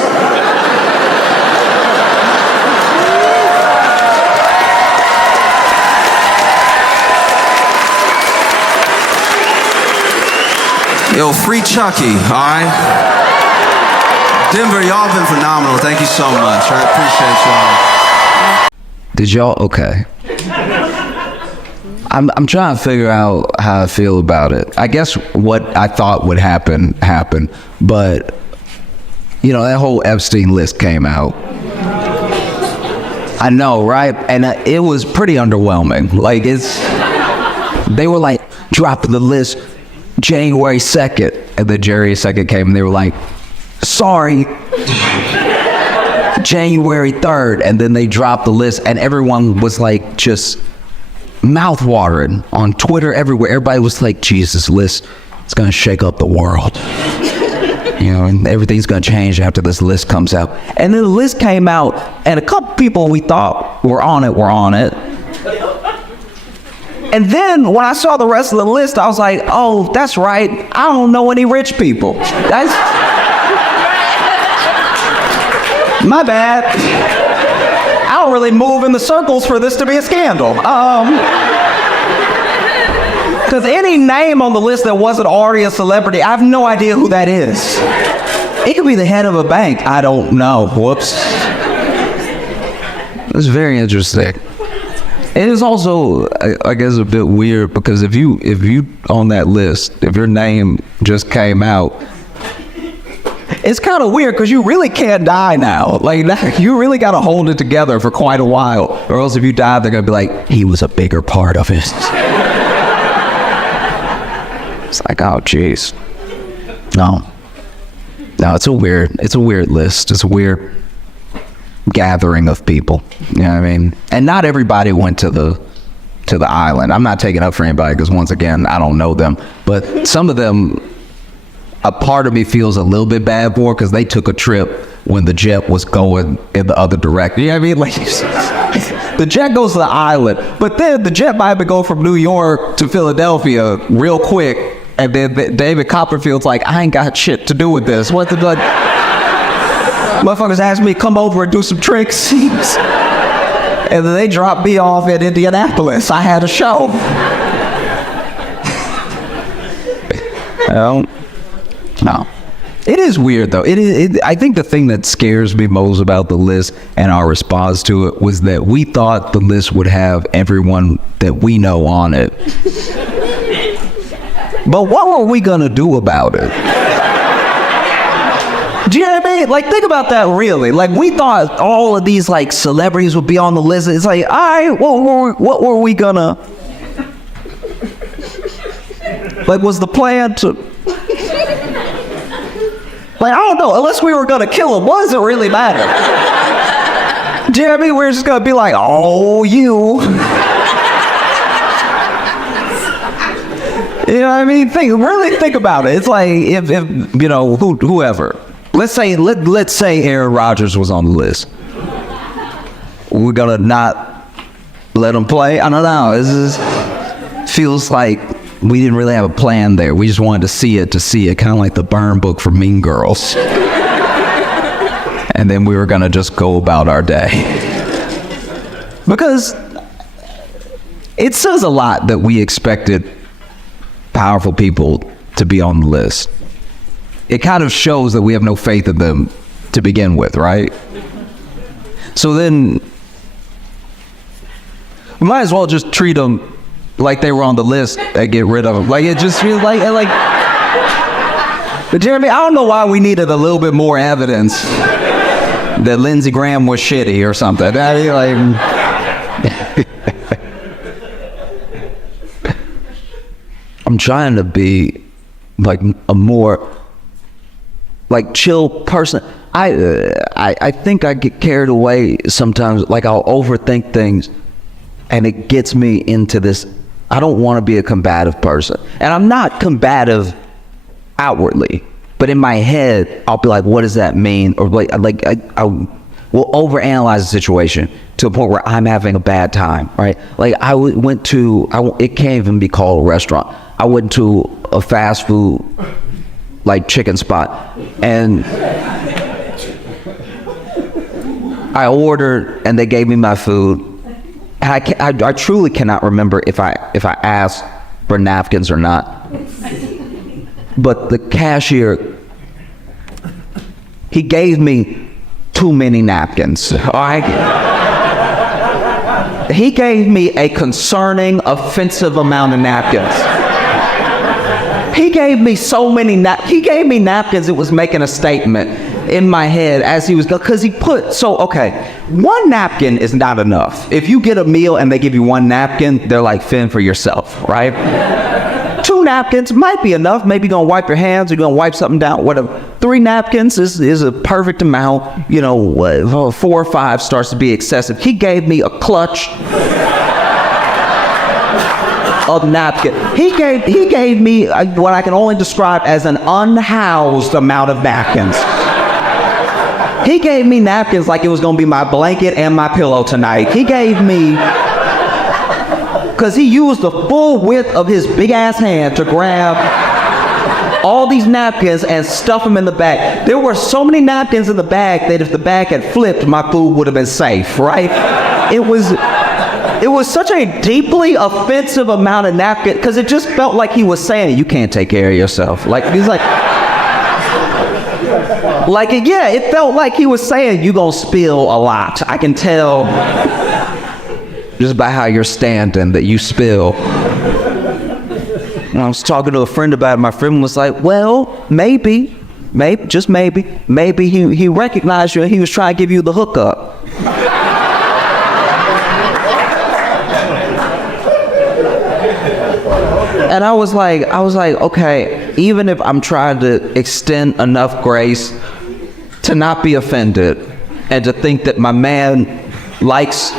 yo, free Chucky, all right? Denver, y'all been phenomenal. Thank you so much. I appreciate y'all. Did y'all, okay. I'm trying to figure out how I feel about it. I guess what I thought would happen, happened. But, you know, that whole Epstein list came out. I know, right? And it was pretty underwhelming. Like, they were like, dropping the list January 2nd, and then January 2nd came and they were like, sorry, January 3rd, and then they dropped the list and everyone was like just mouth-watering on Twitter everywhere. Everybody was like, Jesus, list, it's gonna shake up the world. You know, and everything's gonna change after this list comes out. And then the list came out and a couple people we thought were on it. And then when I saw the rest of the list, I was like, oh, that's right. I don't know any rich people. That's my bad. I don't really move in the circles for this to be a scandal. Because any name on the list that wasn't already a celebrity, I have no idea who that is. It could be the head of a bank. I don't know. Whoops. It was very interesting. It is also, I guess, a bit weird because if you on that list, if your name just came out, it's kind of weird because you really can't die now. Like, you really got to hold it together for quite a while, or else if you die, they're gonna be like, he was a bigger part of it. It's like, oh jeez. No, it's a weird list. It's a weird gathering of people. You know what I mean? And not everybody went to the island. I'm not taking up for anybody because, once again, I don't know them. But some of them, a part of me feels a little bit bad for, because they took a trip when the jet was going in the other direction. You know what I mean? Like, the jet goes to the island, but then the jet might be going from New York to Philadelphia real quick, and then David Copperfield's like, I ain't got shit to do with this. What the fuck? Motherfuckers asked me to come over and do some tricks. And then they dropped me off in Indianapolis. I had a show. No. It is weird, though. I think the thing that scares me most about the list and our response to it was that we thought the list would have everyone that we know on it. But what were we gonna do about it? Do you know what I mean? Like, think about that, really. Like, we thought all of these, like, celebrities would be on the list. It's like, all right, what were we gonna... Like, was the plan to... Like, I don't know, unless we were gonna kill him, what does it really matter? Do you know what I mean? We're just gonna be like, oh, you... You know what I mean? Really think about it. It's like, if you know, whoever... Let's say Aaron Rodgers was on the list. We're gonna not let him play? I don't know. It feels like we didn't really have a plan there. We just wanted to see it, kind of like the burn book for Mean Girls. And then we were gonna just go about our day. Because it says a lot that we expected powerful people to be on the list. It kind of shows that we have no faith in them to begin with, right? So then, we might as well just treat them like they were on the list and get rid of them. Like, it just feels like... But Jeremy, I don't know why we needed a little bit more evidence that Lindsey Graham was shitty or something. I mean, like... I'm trying to be, like, a more... like, chill person. I think I get carried away sometimes. Like, I'll overthink things, and it gets me into this. I don't want to be a combative person, and I'm not combative outwardly, but in my head, I'll be like, "What does that mean?" Or I will overanalyze the situation to a point where I'm having a bad time. Right? Like, it can't even be called a restaurant. I went to a fast food, like, chicken spot, and I ordered and they gave me my food. I truly cannot remember if I asked for napkins or not, but the cashier, he gave me too many napkins. He gave me a concerning, offensive amount of napkins. He gave me so many he gave me napkins. It was making a statement in my head as he was going, because he put, okay, one napkin is not enough. If you get a meal and they give you one napkin, they're like, fend for yourself, right? 2 napkins might be enough. Maybe you're gonna wipe your hands, you're gonna wipe something down, whatever. 3 napkins is a perfect amount. 4 or 5 starts to be excessive. He gave me a clutch of napkin. He gave me what I can only describe as an unhoused amount of napkins. He gave me napkins like it was gonna be my blanket and my pillow tonight. He gave me, because he used the full width of his big ass hand to grab all these napkins and stuff them in the bag. There were so many napkins in the bag that if the bag had flipped, my food would have been safe, right? It was such a deeply offensive amount of napkin, because it just felt like he was saying, you can't take care of yourself. Like, he's like, it felt like he was saying, you gonna spill a lot. I can tell just by how you're standing that you spill. And I was talking to a friend about it. My friend was like, well, maybe Maybe, just maybe he recognized you and he was trying to give you the hookup. And I was like, okay, even if I'm trying to extend enough grace to not be offended and to think that my man likes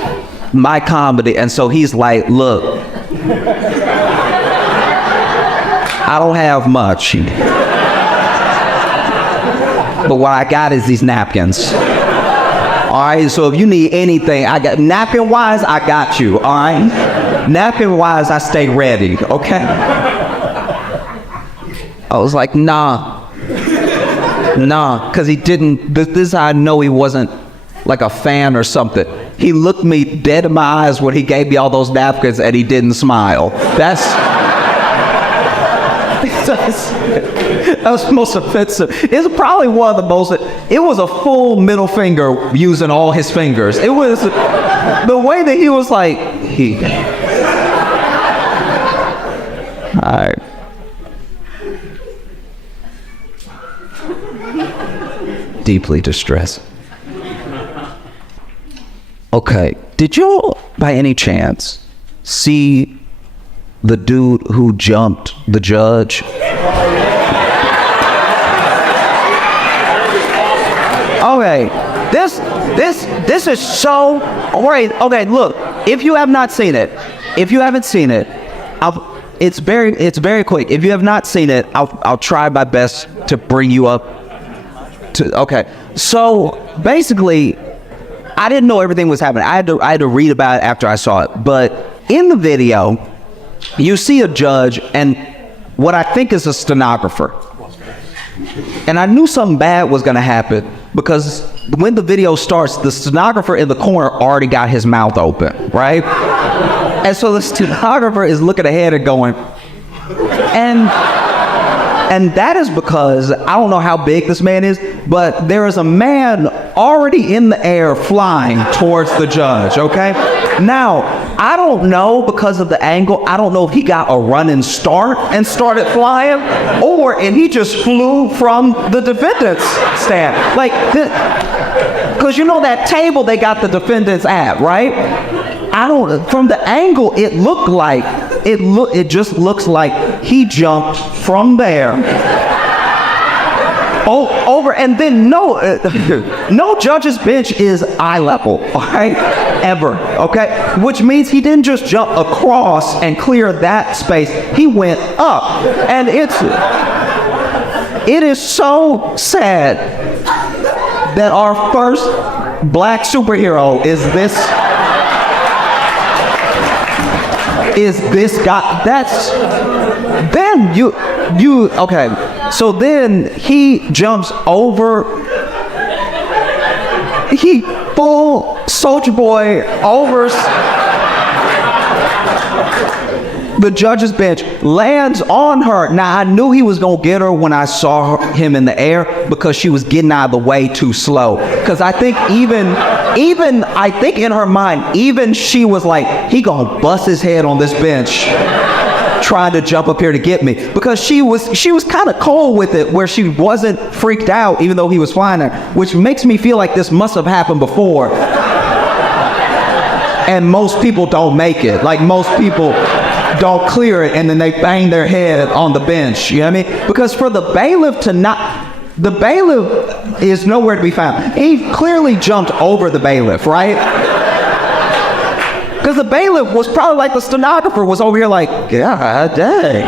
my comedy, and so he's like, look, I don't have much, but what I got is these napkins. All right, so if you need anything, I got napkin-wise, I got you. All right, napkin-wise, I stay ready. Okay. I was like, nah, because he didn't. This is how I know he wasn't like a fan or something. He looked me dead in my eyes when he gave me all those napkins, and he didn't smile. That was the most offensive. It's probably one of the most, it was a full middle finger using all his fingers. It was the way that he was like, all right. Deeply distressed. Okay, did you by any chance see the dude who jumped the judge? Okay, this is so great. Okay, look, if you have not seen it, if you haven't seen it, it's very quick. If you have not seen it, I'll try my best to bring you up to. Okay, so basically, I didn't know everything was happening. I had to read about it after I saw it. But in the video, you see a judge and what I think is a stenographer. And I knew something bad was going to happen because when the video starts, the stenographer in the corner already got his mouth open, right? And so the stenographer is looking ahead and going, and that is because, I don't know how big this man is, but there is a man already in the air flying towards the judge, okay? Now, I don't know because of the angle, I don't know if he got a running start and started flying, or if he just flew from the defendant's stand. Like, because you know that table they got the defendants at, right? From the angle, it just looks like he jumped from there over, and then no judge's bench is eye level, all right, ever, okay? Which means he didn't just jump across and clear that space, he went up, and it is so sad that our first black superhero is this guy. Then okay, so then he jumps over, he full Soulja Boy over the judge's bench, lands on her. Now, I knew he was gonna get her when I saw him in the air because she was getting out of the way too slow. Because I think even I think in her mind, even she was like, he gonna bust his head on this bench trying to jump up here to get me, because she was kind of cold with it, where she wasn't freaked out even though he was flying her, which makes me feel like this must have happened before. And most people don't make it. Like, most people don't clear it and then they bang their head on the bench, you know what I mean? Because for the bailiff to not, the bailiff is nowhere to be found. He clearly jumped over the bailiff, right? Because the bailiff was probably like the stenographer was over here like, God dang.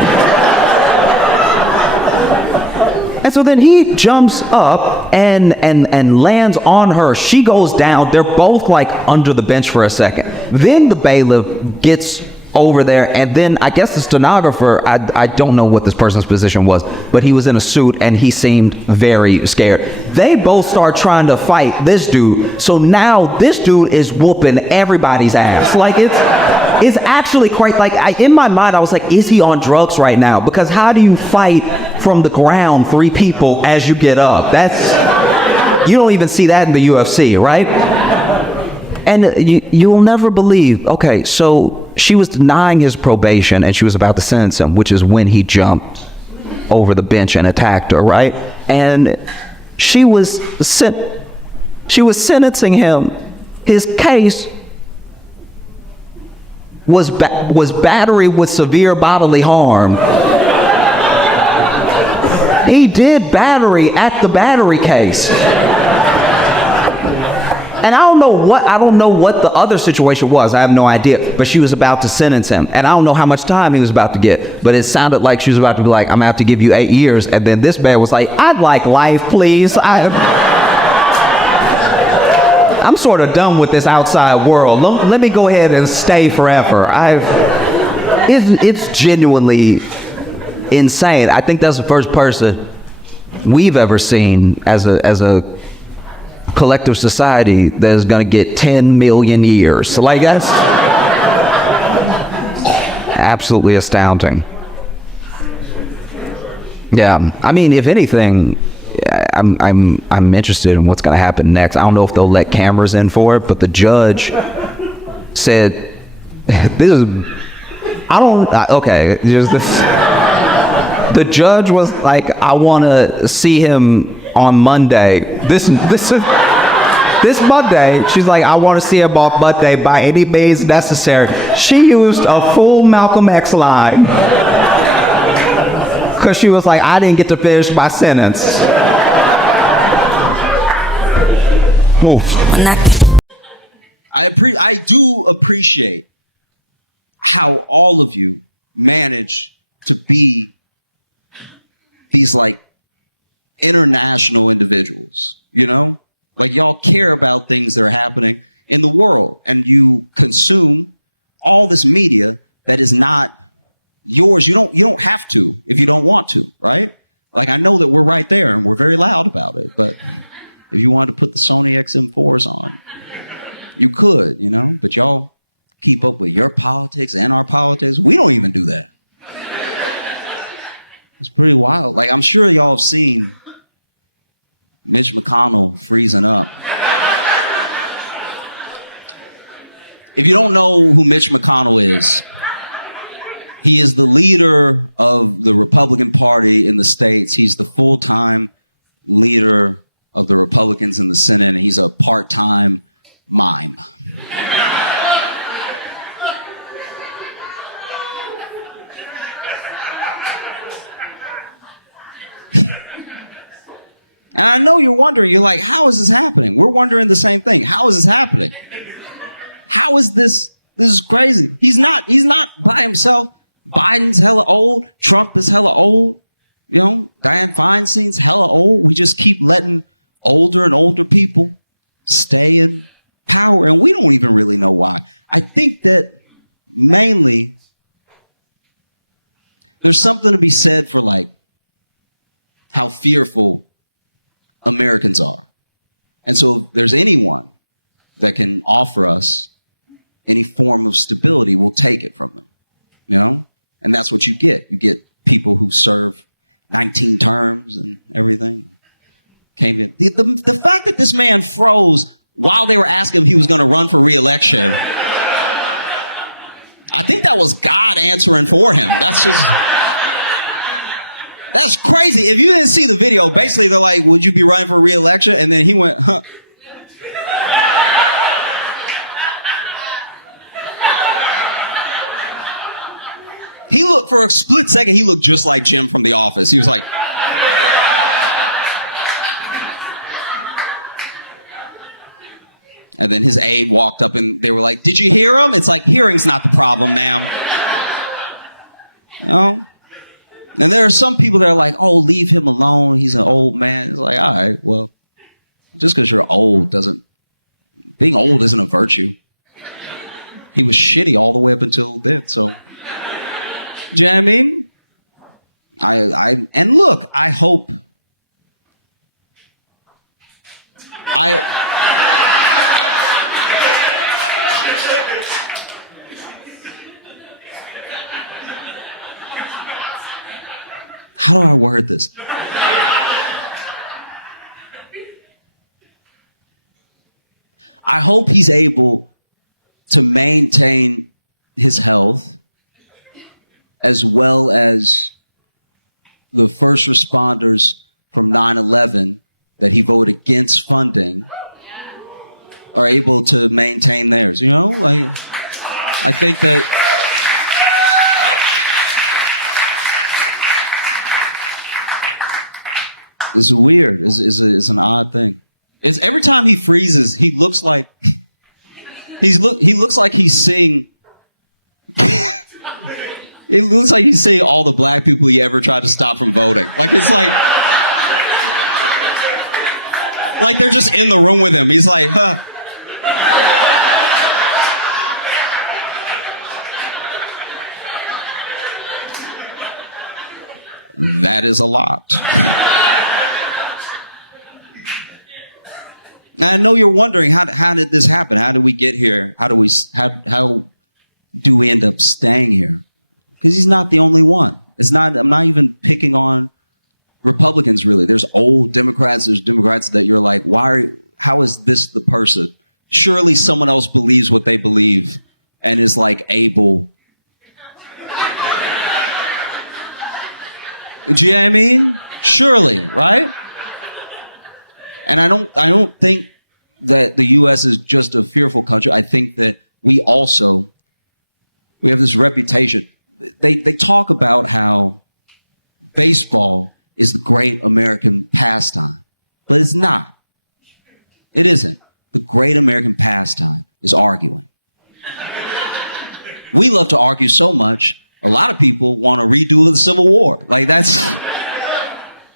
And so then he jumps up and lands on her. She goes down. They're both like under the bench for a second. Then the bailiff gets over there, and then I guess the stenographer, I don't know what this person's position was, but he was in a suit and he seemed very scared. They both start trying to fight this dude, so now this dude is whooping everybody's ass. Like, it's actually quite, like, in my mind I was like, is he on drugs right now? Because how do you fight from the ground 3 people as you get up? You don't even see that in the UFC, right? And you'll never believe. Okay, so she was denying his probation and she was about to sentence him, which is when he jumped. over the bench and attacked her, right? And she was sentencing him. His case was battery with severe bodily harm. He did battery at the battery case. And I don't know what the other situation was. I have no idea. But she was about to sentence him. And I don't know how much time he was about to get. But it sounded like she was about to be like, I'm going to have to give you 8 years. And then this man was like, I'd like life, please. I'm sort of done with this outside world. Let me go ahead and stay forever. It's genuinely insane. I think that's the first person we've ever seen as a collective society that is going to get 10 million years. So like that's absolutely astounding. Yeah, I mean, if anything, I'm interested in what's going to happen next. I don't know if they'll let cameras in for it, but the judge said, the judge was like, I want to see him on Monday. This Monday, she's like, I want to see him on Monday by any means necessary. She used a full Malcolm X line. Because she was like, I didn't get to finish my sentence. I do appreciate how all of you manage to be these like international individuals, you know? Like y'all care about things that are happening in the world and you consume all this media that is not yours. You don't have to if you don't want to, right? Like I know that we're right there and we're very loud about it, but if you wanted to put the Sony XM4s on, you could, you know, but y'all keep up with your politics and our politics. We don't even do that. It's pretty wild. Like, I'm sure y'all have seen Mitch McConnell freezing up. If you don't know who Mitch McConnell is, he is the leader of the Republican Party in the States. He's the full-time leader of the Republicans in the Senate, and he's a part-time mime. And I know you're wondering, you're like, how is this happening? We're wondering the same thing. How is this happening? How is this? This is crazy. He's not by himself. Biden's hella old. Trump is hella old. You know, Dianne Feinstein's hella old. We just keep letting older and older people stay in power. And we don't even really know why. I think that mainly there's something to be said for like how fearful Americans are. And so if there's anyone that can offer us any form of stability, we'll take it from them, you know? And that's what you get. You get people who serve 19 terms and everything. Came in. The fact that this man froze while they were asking if he was going to run for re-election, I think that was God answering for him. That's crazy. If you didn't see the video, basically they're like, would you be running for re-election? And then he went, huh. He looked, for a split second, he looked just like Jim from The Office. He was like... And then his aide walked up and they were like, did you hear him? It's like, hearing's not the problem, ma'am. You know? And there are some people that are like, oh, leave him alone. He's an old man. It's like, all right, well, just because you're old being old isn't a virtue. He was shitty all the way up until then, so. Do you know what I mean? And look, I hope. How do I word this? I hope he's able to maintain his health as well as the first responders from 9/11 that he voted against funding are able to maintain theirs. You know, like, I think that it's weird. It's an odd thing. It's every time he freezes, he looks like he looks like he's seeing. It looks like he's seeing all the black people he ever tried to stop from voting. Like, it's like they're just in the room with him. He's like, huh. That is a lot. Now, I know you're wondering, how did this happen? How did we get here? How do we end up staying here? Because he's not the only one. I'm not even picking on Republicans, really. There's old Democrats. There's Democrats that you're like, how is this the person? Surely someone else believes what they believe and is like able. Do you know what I mean? Surely, right? And I don't think that the U.S. is just a fearful country. I think that we have this reputation. They talk about how baseball is the great American pastime, but it's not. It isn't. The great American pastime is arguing. We love to argue so much. A lot of people want to redo the Civil War. Like, that's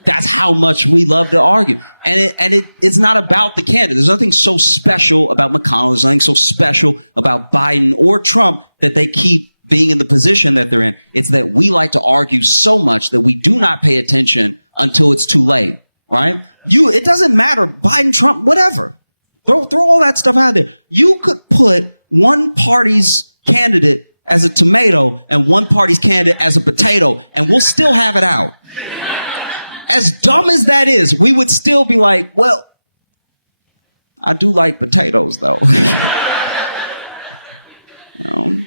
how much we love to argue. And it's not about the candidate. There's nothing so special about McConnell. There's nothing so special about Biden or Trump that they keep being in the position that they're in. It's that we like to argue so much that we do not pay attention until it's too late, right? It doesn't matter, Biden, Trump, whatever. Throw all that stuff out there. You could put one party's candidate as a tomato and one party's candidate as a potato, and we'll still have it out. As dumb as that is, we would still be like, well, I do like potatoes, though. You know?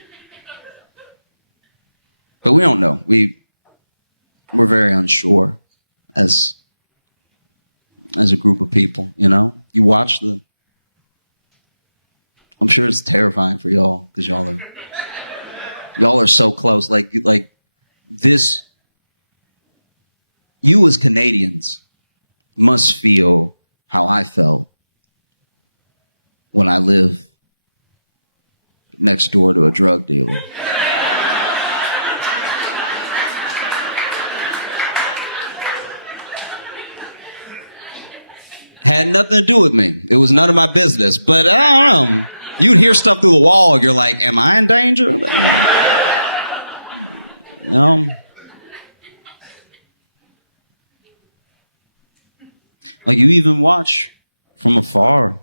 But we don't know. We're very unsure as a group of people, you know? You watch I'm sure it's terrifying for y'all, because y'all are so close. Like this, you as Canadians must feel how I felt when I lived next door to a drug dealer. Had nothing to do with me. It was none of my business. But I don't know. You'd hear stuff through the wall, and you're like, am I in danger? Like, you even watch from afar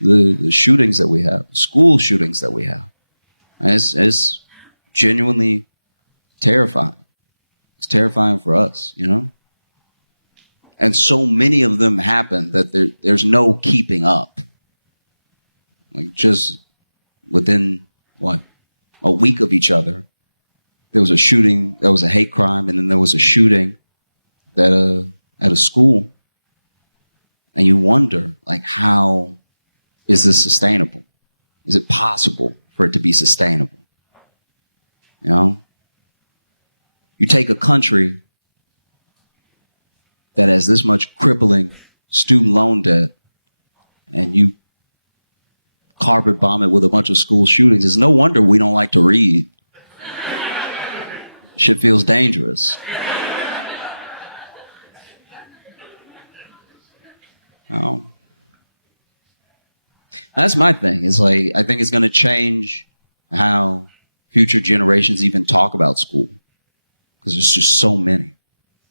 the shootings that we have, school shootings that we have. And it's genuinely terrifying. It's terrifying for us, you know? And so many of them happen that there's no keeping up. Like, just within, a week of each other, there was a shooting, there was a hate crime, and then there was a shooting at a school. And you wonder, like, how is this sustainable? Is it possible for it to be sustainable? You know? You take a country that has this much crippling student loan debt, and you carpet bomb it with a bunch of school shootings. It's no wonder we don't like to read. Shit feels dangerous. Oh. That's my thing. It's like, I think it's going to change how future generations even talk about school, because there's just so many.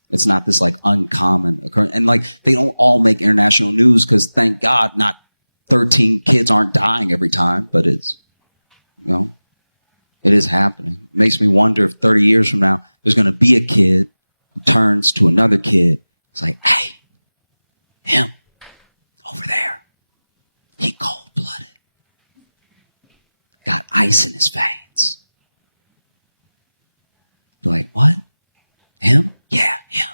It's not this like uncommon occurrence. And like, they don't all make international news because, thank God, not 13 kids aren't dying every time, but it's, you know, it is happening. It makes me wonder if 30 years from now, there's going to be a kid who turns to another kid. It's like, hey, him over there, he cold-blooded. Got ice in his veins. Be like, what? Him? Yeah, him.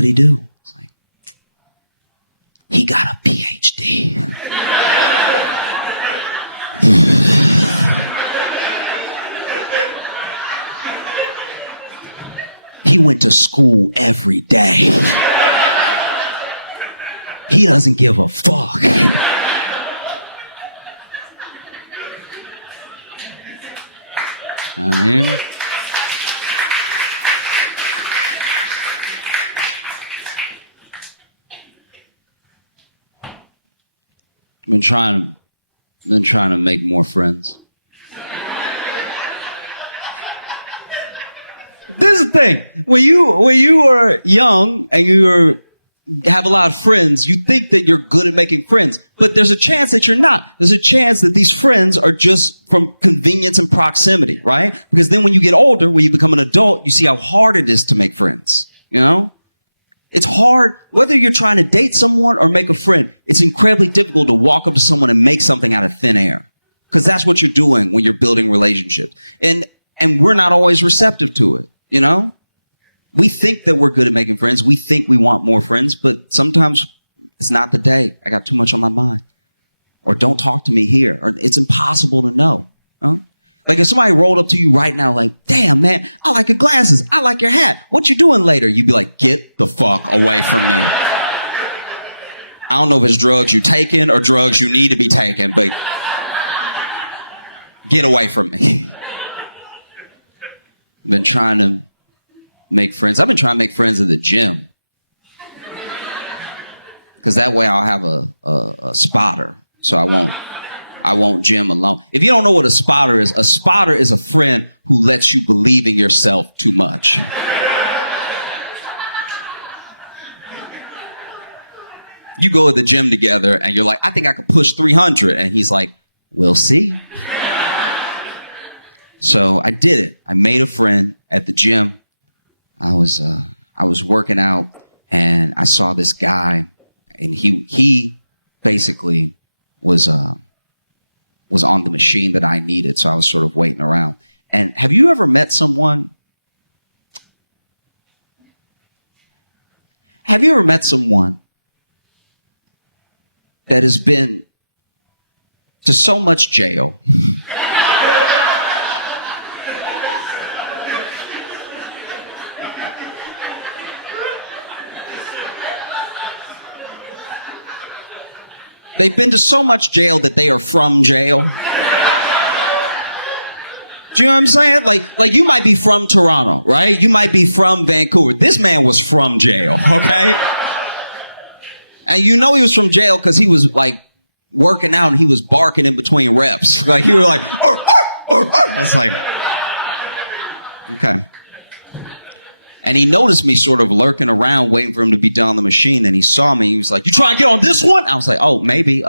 What'd he do? It's like, he got a PhD. He went to school every day. He doesn't give a fuck. I mean, I've been trying to make more friends. This is the thing. When you are young and have a lot of friends, you think that you're good at making friends. But there's a chance that you're not. There's a chance that these friends are just from convenience and proximity, right? Because then when you get older, when you become an adult, you see how hard it is to make friends, you know? It's hard, whether you're trying to date someone or make a friend, it's incredibly difficult to walk up to someone and make something out of thin air. Because that's what you're doing when you're building relationships. And we're not always receptive to it, you know? We think that we're good at making friends. We think we want more friends, but sometimes it's not the day. I got too much on my mind. Or don't talk to me here. Or it's impossible to know. Huh? Like if somebody rolled up to you right now like, damn, man, I like your glasses. I like your hat. What you doing later? You'd be like, get the fuck away from me. I don't know if it's drugs you taking or drugs you need to be taking, but get away from me. I've been trying to make friends. I've been trying to make friends at the gym. Because that way I'll have a spotter. So I won't gym alone. If you don't know what a spotter is a friend who lets you believe in yourself too much. You go to the gym together and you're like, I think I could push 300. And he's like, we'll see. So I did it. I made a friend at the gym. I was working out and I saw this guy and he basically was on the machine that I needed. So I was sort of waiting around. And have you ever met someone? Have you ever met someone that has been to so much jail? They've been to so much jail that they are from jail. Do you know what I'm saying? Like you might be from Toronto, right? You might be from Vancouver. This man was from jail, okay? And you know he was from jail because he was like working out and he was barking in between reps. Like he was like, arr, arr, arr, arr. I was like, okay. And he noticed me sort of lurking around, waiting for him to be done on the machine. And he saw me. He was like, you trying to get on this one? I was like, oh, maybe.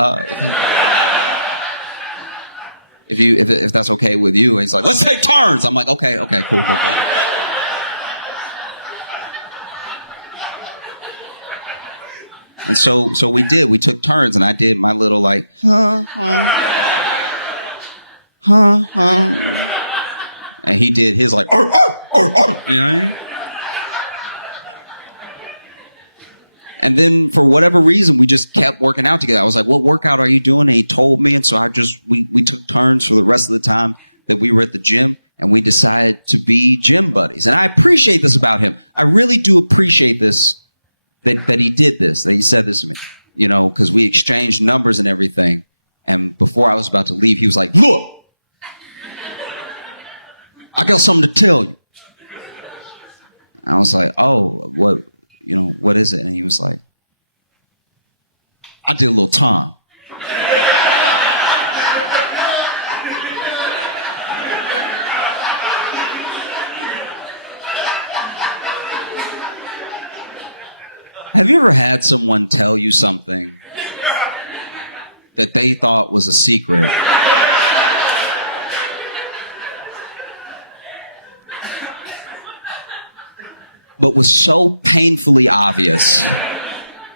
If that's okay with you. And he's like, let's take turns. I'm like, okay, cool. And so we did. We took turns, and I did my little like, and he did his like, arr, arr, arr, arr. You know what I mean? And then for whatever reason, we just kept working out together. I was like, what workout are you doing? And he told me. And so we took turns for the rest of the time that we were at the gym, and we decided to be gym buddies. And I appreciate this about him. I really do appreciate this, that he did this, that he said this to me, you know, because we exchanged numbers and everything. And before I was about to leave, he was like, look, I got something to tell you. I was like, oh, what? You know, what is it? And he was like, I did a little time. Have you ever had someone tell you something that they thought was a secret? But was so painfully obvious,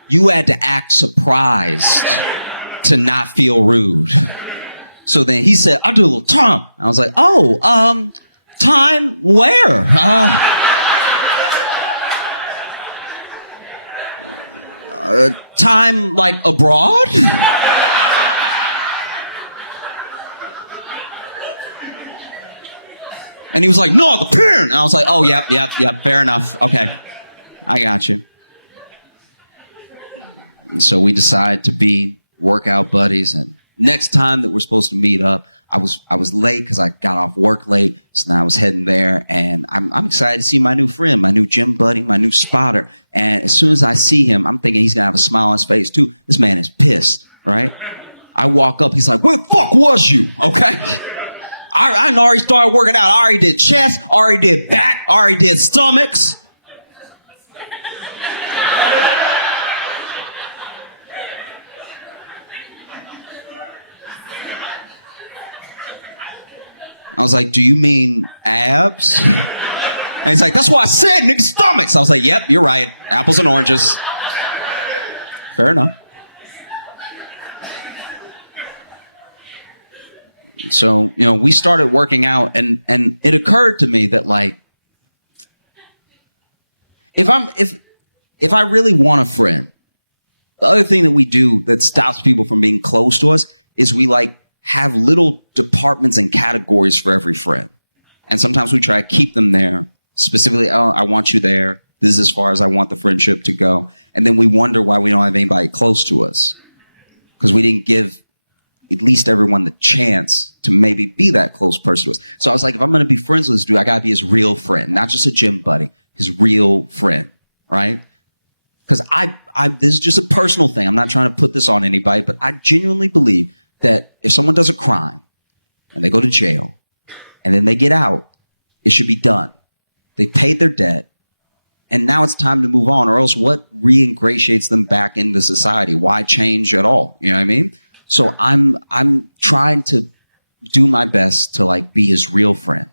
you had to act surprised to not feel rude. So then he said, I do a little time. I was like, oh, time where? Time like abroad? And he was like, no, the parent. And I was like, oh, yep, fair enough. Okay, I got you. And so we decide to be workout buddies. And next time that we're supposed to meet up, I was late because I got off work late. So now I was heading there, and I'm excited to see my new friend, my new gym buddy, my new spotter. And as soon as I see him, I'm thinking he's gonna have a smile on his face too. This man is pissed, right? I walk up, he's like, where the fuck was you? Okay. I already started working out. I already did chest, already did back, already did stomachs. I was like, do you mean abs? And he's like, that's what I said, nigga, stomachs. I was like, yep, you're right. Apples and oranges. Fair enough. So, we started working out, and it occurred to me that, like, if I really want a friend, the other thing that we do that stops people from being close to us is we, like, have little departments and categories for every friend. And sometimes we try to keep them there. Specifically, oh, I want you there. This is as far as I want the friendship to go. And then we wonder why we don't have anybody close to us. Because we didn't give at least everyone the chance to maybe be that close person to us. So I was like, if I'm going to be friends with this dude, I got to be his real friend, not just a gym buddy, his real friend, right? Because this is just a personal thing. I'm not trying to put this on anybody, but I genuinely believe that if someone does a crime and they go to jail and then they get out, it should be done. They paid their debt, and now it's time to move on, or else what reingratiates them back into society? Why change at all? You know what I mean? So I'm trying to do my best to, like, be his real friend.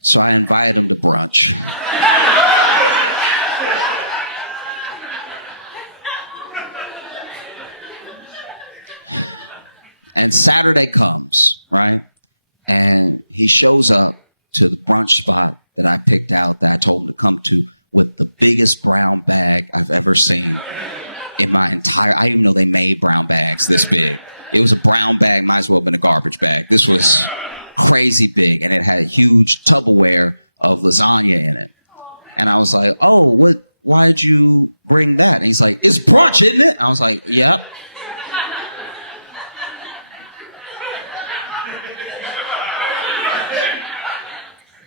So I invited him to brunch. And Saturday comes, right? And he shows up to the brunch spot that I picked out, that I told him to come to, with the biggest brown bag I've ever seen in my entire... I didn't even know they made brown bags this big. It was a brown bag, might as well have been a garbage bag. This was crazy big, and it had a huge Tupperware of lasagna in it. And I was like, oh, why did you bring that? And he's like, it's brunch, isn't it? And I was like, yep.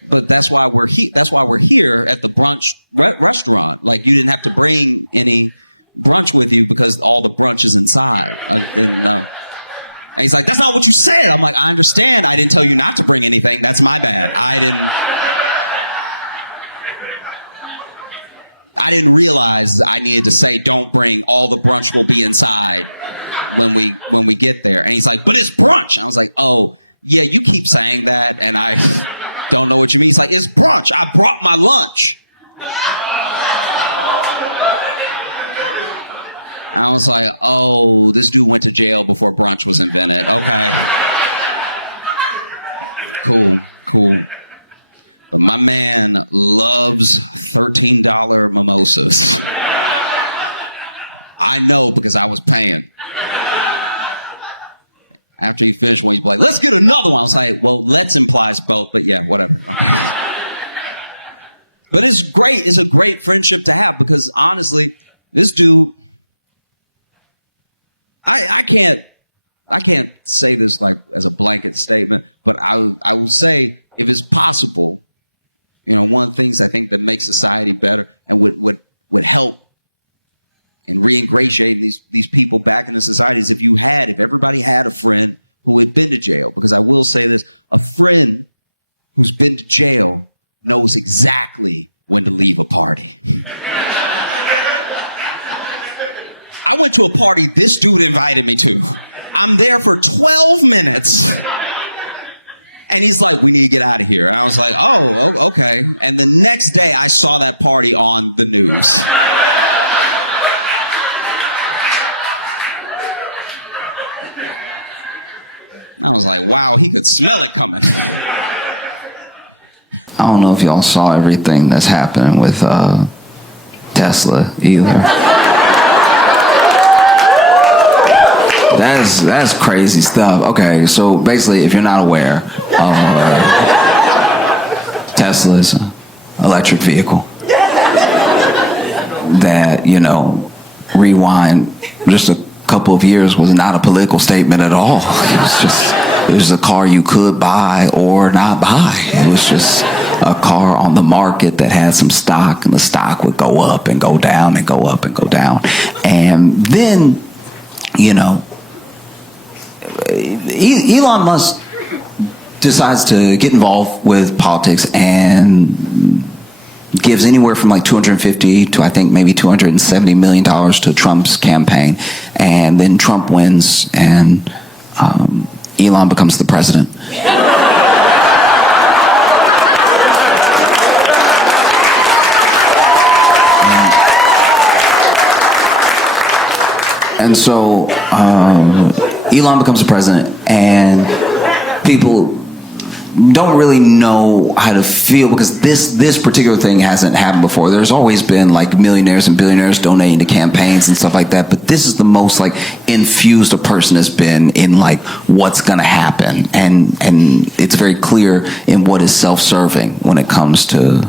But that's why we're here at the brunch restaurant. Like, you didn't have to bring any brunch with you because all the brunch is inside. I didn't know. And he's like, that's not what you said. I'm like, I understand. I didn't tell you not to bring anything. That's my bad. I didn't realize I needed to say, don't bring, all the brunch will be inside when we get there. And he's like, but it's brunch. And I was like, oh, yeah, you keep saying that, and I don't know what you mean. He's like, it's brunch. I brought my lunch. And I was like, oh, this dude went to jail before brunch was invented. Okay. Cool. But my man loves $13 mimosas. I know, because I was paying. After he finished one, he's like, let's get another one. I was like, well, let's implies both, but yeah, whatever. Okay. But it's great. It's a great friendship to have, because honestly, this dude, I can't say this like as a blanket statement, but I will say, if it's possible, one of the things I think that makes society better and would help in reingratiating these people back into society is if everybody had a friend who had been to jail. Because I will say this, a friend who's been to jail knows exactly when to leave a party. I went to a party this dude invited me to. I'm there for 12 minutes. And he's like, we need to get out of here. And I was like, oh, okay. And the next day I saw that party on the news. I was like, wow, he could smell it coming. I don't know if y'all saw everything that's happening with Tesla either. That's crazy stuff. Okay, so basically, if you're not aware, Tesla is an electric vehicle that, you know, rewind just a couple of years was not a political statement at all. It was a car you could buy or not buy. It was just a car on the market that had some stock, and the stock would go up and go down and go up and go down. And then, you know, Elon Musk decides to get involved with politics and gives anywhere from like 250 to I think maybe $270 million to Trump's campaign, and then Trump wins and Elon becomes the president. And so Elon becomes the president, and people don't really know how to feel because this particular thing hasn't happened before. There's always been like millionaires and billionaires donating to campaigns and stuff like that, but this is the most like infused a person has been in like what's gonna happen, and it's very clear in what is self-serving when it comes to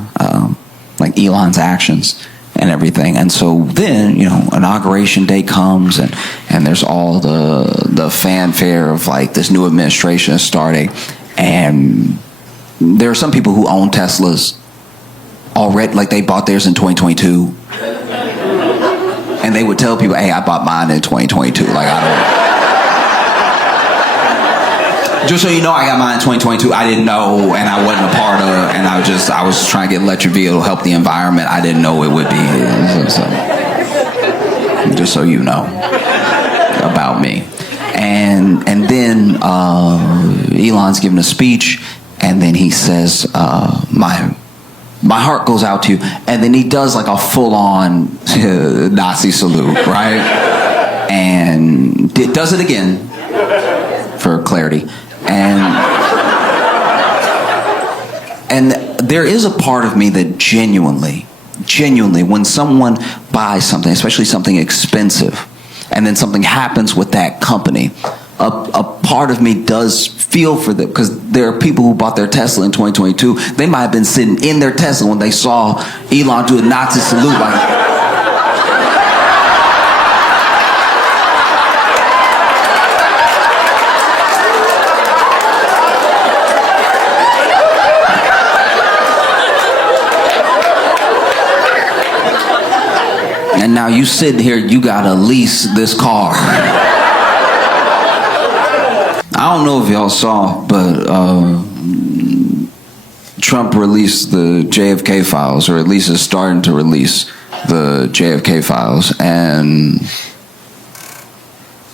like Elon's actions and everything. And so then, you know, inauguration day comes, and there's all the fanfare of like this new administration is starting. And there are some people who own Teslas already, like they bought theirs in 2022. And they would tell people, hey, I bought mine in 2022. Like, I don't. Just so you know, I got mine in 2022. I didn't know, and I wasn't a part of it. And I was just trying to get an electric vehicle to help the environment. I didn't know it would be. So, just so you know about me. And then Elon's giving a speech, and then he says, my heart goes out to you. And then he does like a full-on Nazi salute, right? And does it again, for clarity. And there is a part of me that genuinely, when someone buys something, especially something expensive, and then something happens with that company, a part of me does feel for them, because there are people who bought their Tesla in 2022. They might have been sitting in their Tesla when they saw Elon do a Nazi salute. Like, and now you sitting here, you gotta lease this car. I don't know if y'all saw, but Trump released the JFK files, or at least is starting to release the JFK files, and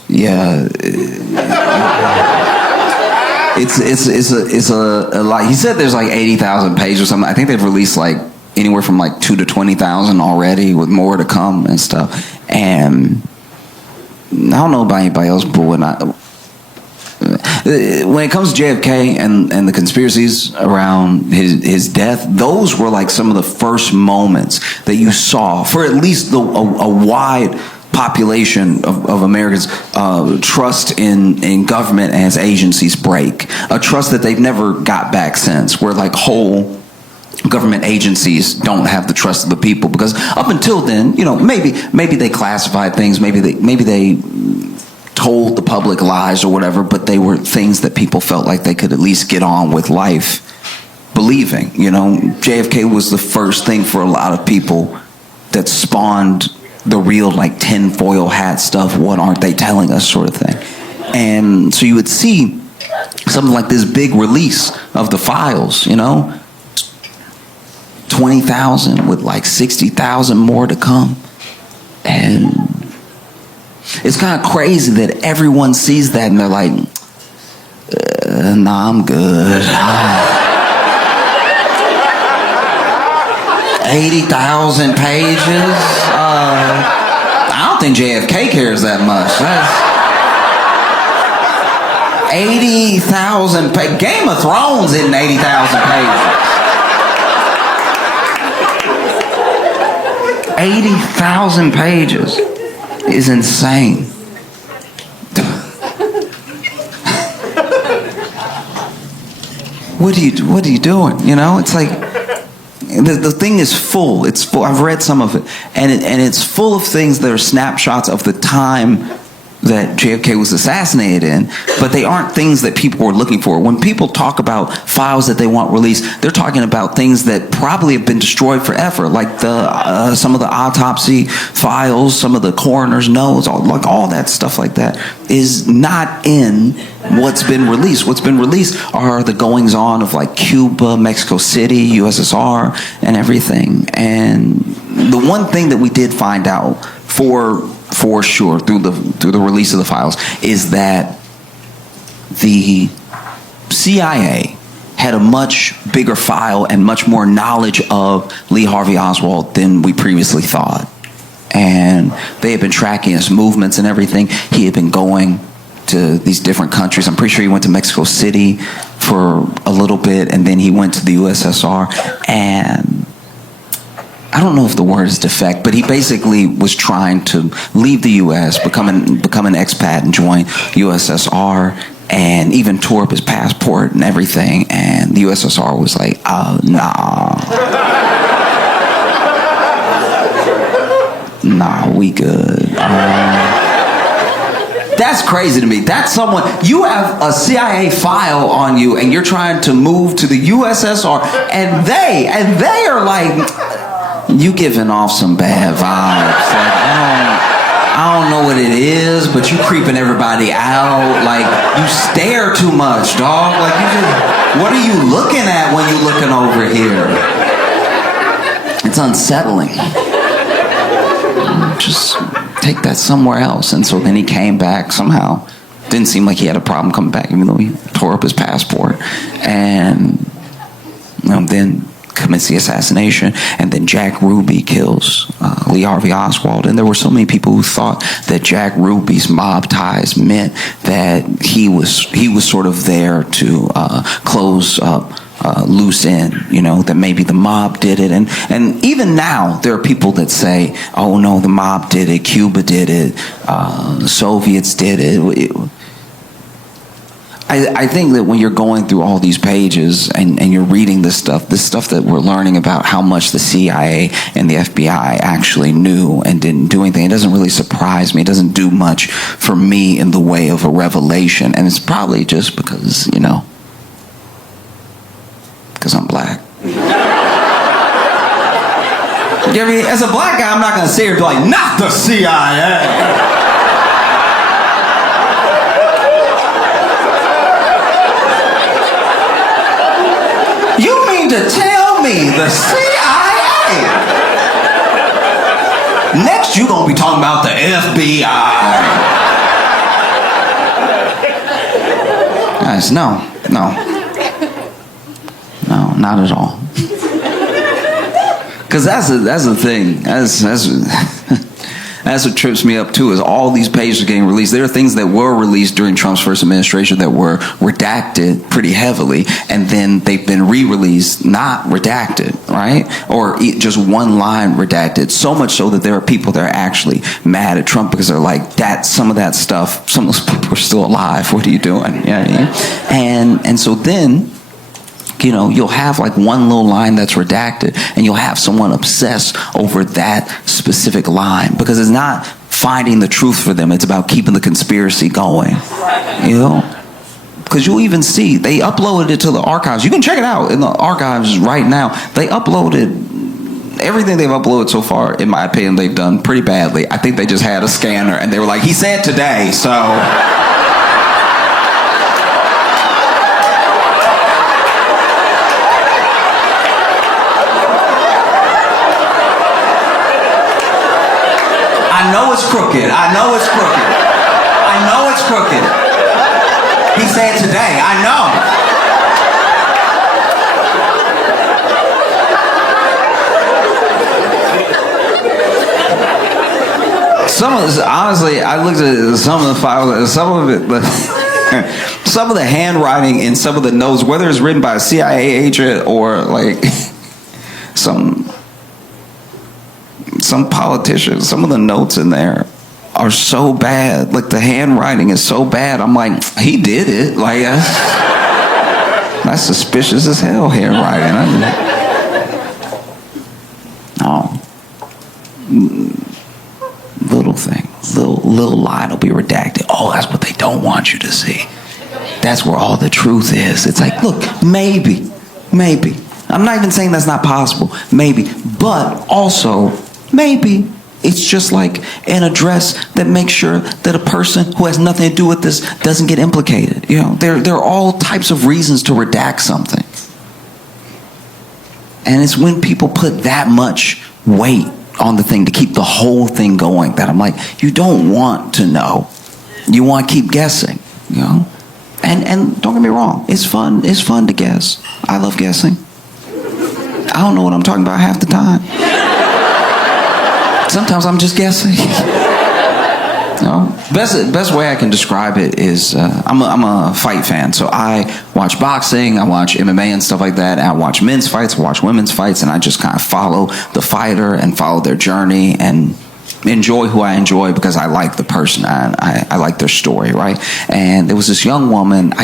yeah, it's a lot. He said there's like 80,000 pages or something. I think they've released like anywhere from like 2 to 20,000 already, with more to come and stuff. And I don't know about anybody else, but when it comes to JFK and the conspiracies around his death, those were like some of the first moments that you saw, for at least a wide population of Americans, trust in government and its agencies break. A trust that they've never got back since, where like whole government agencies don't have the trust of the people, because up until then, you know, maybe they classified things, maybe they told the public lies or whatever, but they were things that people felt like they could at least get on with life believing. You know, JFK was the first thing for a lot of people that spawned the real like tinfoil hat stuff, what aren't they telling us sort of thing. And so you would see something like this big release of the files, you know, 20,000 with like 60,000 more to come. And it's kind of crazy that everyone sees that and they're like, nah, I'm good. 80,000 pages? I don't think JFK cares that much. That's 80,000 pages. Game of Thrones isn't 80,000 pages. 80,000 pages is insane. What are you doing? You know, it's like the thing is full. It's full. I've read some of it, and it's full of things that are snapshots of the time that JFK was assassinated in, but they aren't things that people were looking for. When people talk about files that they want released, they're talking about things that probably have been destroyed forever, like the some of the autopsy files, some of the coroner's notes, all that stuff like that is not in what's been released. What's been released are the goings on of like Cuba, Mexico City, USSR, and everything. And the one thing that we did find out for sure through the release of the files is that the CIA had a much bigger file and much more knowledge of Lee Harvey Oswald than we previously thought. And they had been tracking his movements and everything. He had been going to these different countries. I'm pretty sure he went to Mexico City for a little bit, and then he went to the USSR. And I don't know if the word is defect, but he basically was trying to leave the U.S., become an expat and join USSR, and even tore up his passport and everything. And the USSR was like, nah, we good. That's crazy to me. That's someone, you have a CIA file on you, and you're trying to move to the USSR, and they are like, you giving off some bad vibes. Like, I don't know what it is, but you creeping everybody out. Like, you stare too much, dog. Like, what are you looking at when you're looking over here? It's unsettling. Just take that somewhere else. And so then he came back somehow. Didn't seem like he had a problem coming back, even though he tore up his passport. And then commits the assassination, and then Jack Ruby kills Lee Harvey Oswald. And there were so many people who thought that Jack Ruby's mob ties meant that he was sort of there to close up loose end, that maybe the mob did it. And even now there are people that say, oh no, the mob did it, Cuba did it, the Soviets did it. I think that when you're going through all these pages and you're reading this stuff that we're learning about how much the CIA and the FBI actually knew and didn't do anything, it doesn't really surprise me. It doesn't do much for me in the way of a revelation. And it's probably just because, because I'm black. As a black guy, I'm not going to sit here and be like, not the CIA. To tell me the CIA. Next, you're going to be talking about the FBI. Guys, no, not at all. Because that's the thing. That's what trips me up too, is all these pages are getting released. There are things that were released during Trump's first administration that were redacted pretty heavily, and then they've been re-released, not redacted, right? Or just one line redacted. So much so that there are people that are actually mad at Trump because they're like, some of that stuff, some of those people are still alive. What are you doing? You know what I mean? And so then, you'll have like one little line that's redacted, and you'll have someone obsess over that specific line because it's not finding the truth for them. It's about keeping the conspiracy going, because you'll even see they uploaded it to the archives. You can check it out in the archives right now. They uploaded everything they've uploaded so far. In my opinion, they've done pretty badly. I think they just had a scanner and they were like, he said today, so... I know it's crooked. He said today. I know. Some of this, honestly, I looked at some of the files, some of the handwriting in some of the notes, whether it's written by a CIA agent or like some some politicians, some of the notes in there are so bad. Like the handwriting is so bad. I'm like, he did it. Like that's suspicious as hell handwriting. Little thing, little line will be redacted. Oh, that's what they don't want you to see. That's where all the truth is. It's like, look, maybe. I'm not even saying that's not possible. Maybe. But also, maybe it's just like an address that makes sure that a person who has nothing to do with this doesn't get implicated. You know, there are all types of reasons to redact something. And it's when people put that much weight on the thing to keep the whole thing going that I'm like, you don't want to know. You want to keep guessing, you know? And don't get me wrong, it's fun to guess. I love guessing. I don't know what I'm talking about half the time. Sometimes I'm just guessing. You know? Best way I can describe it is I'm a fight fan, so I watch boxing, I watch MMA and stuff like that, and I watch men's fights, I watch women's fights, and I just kind of follow the fighter and follow their journey and enjoy who I enjoy because I like the person and I like their story, right? And there was this young woman,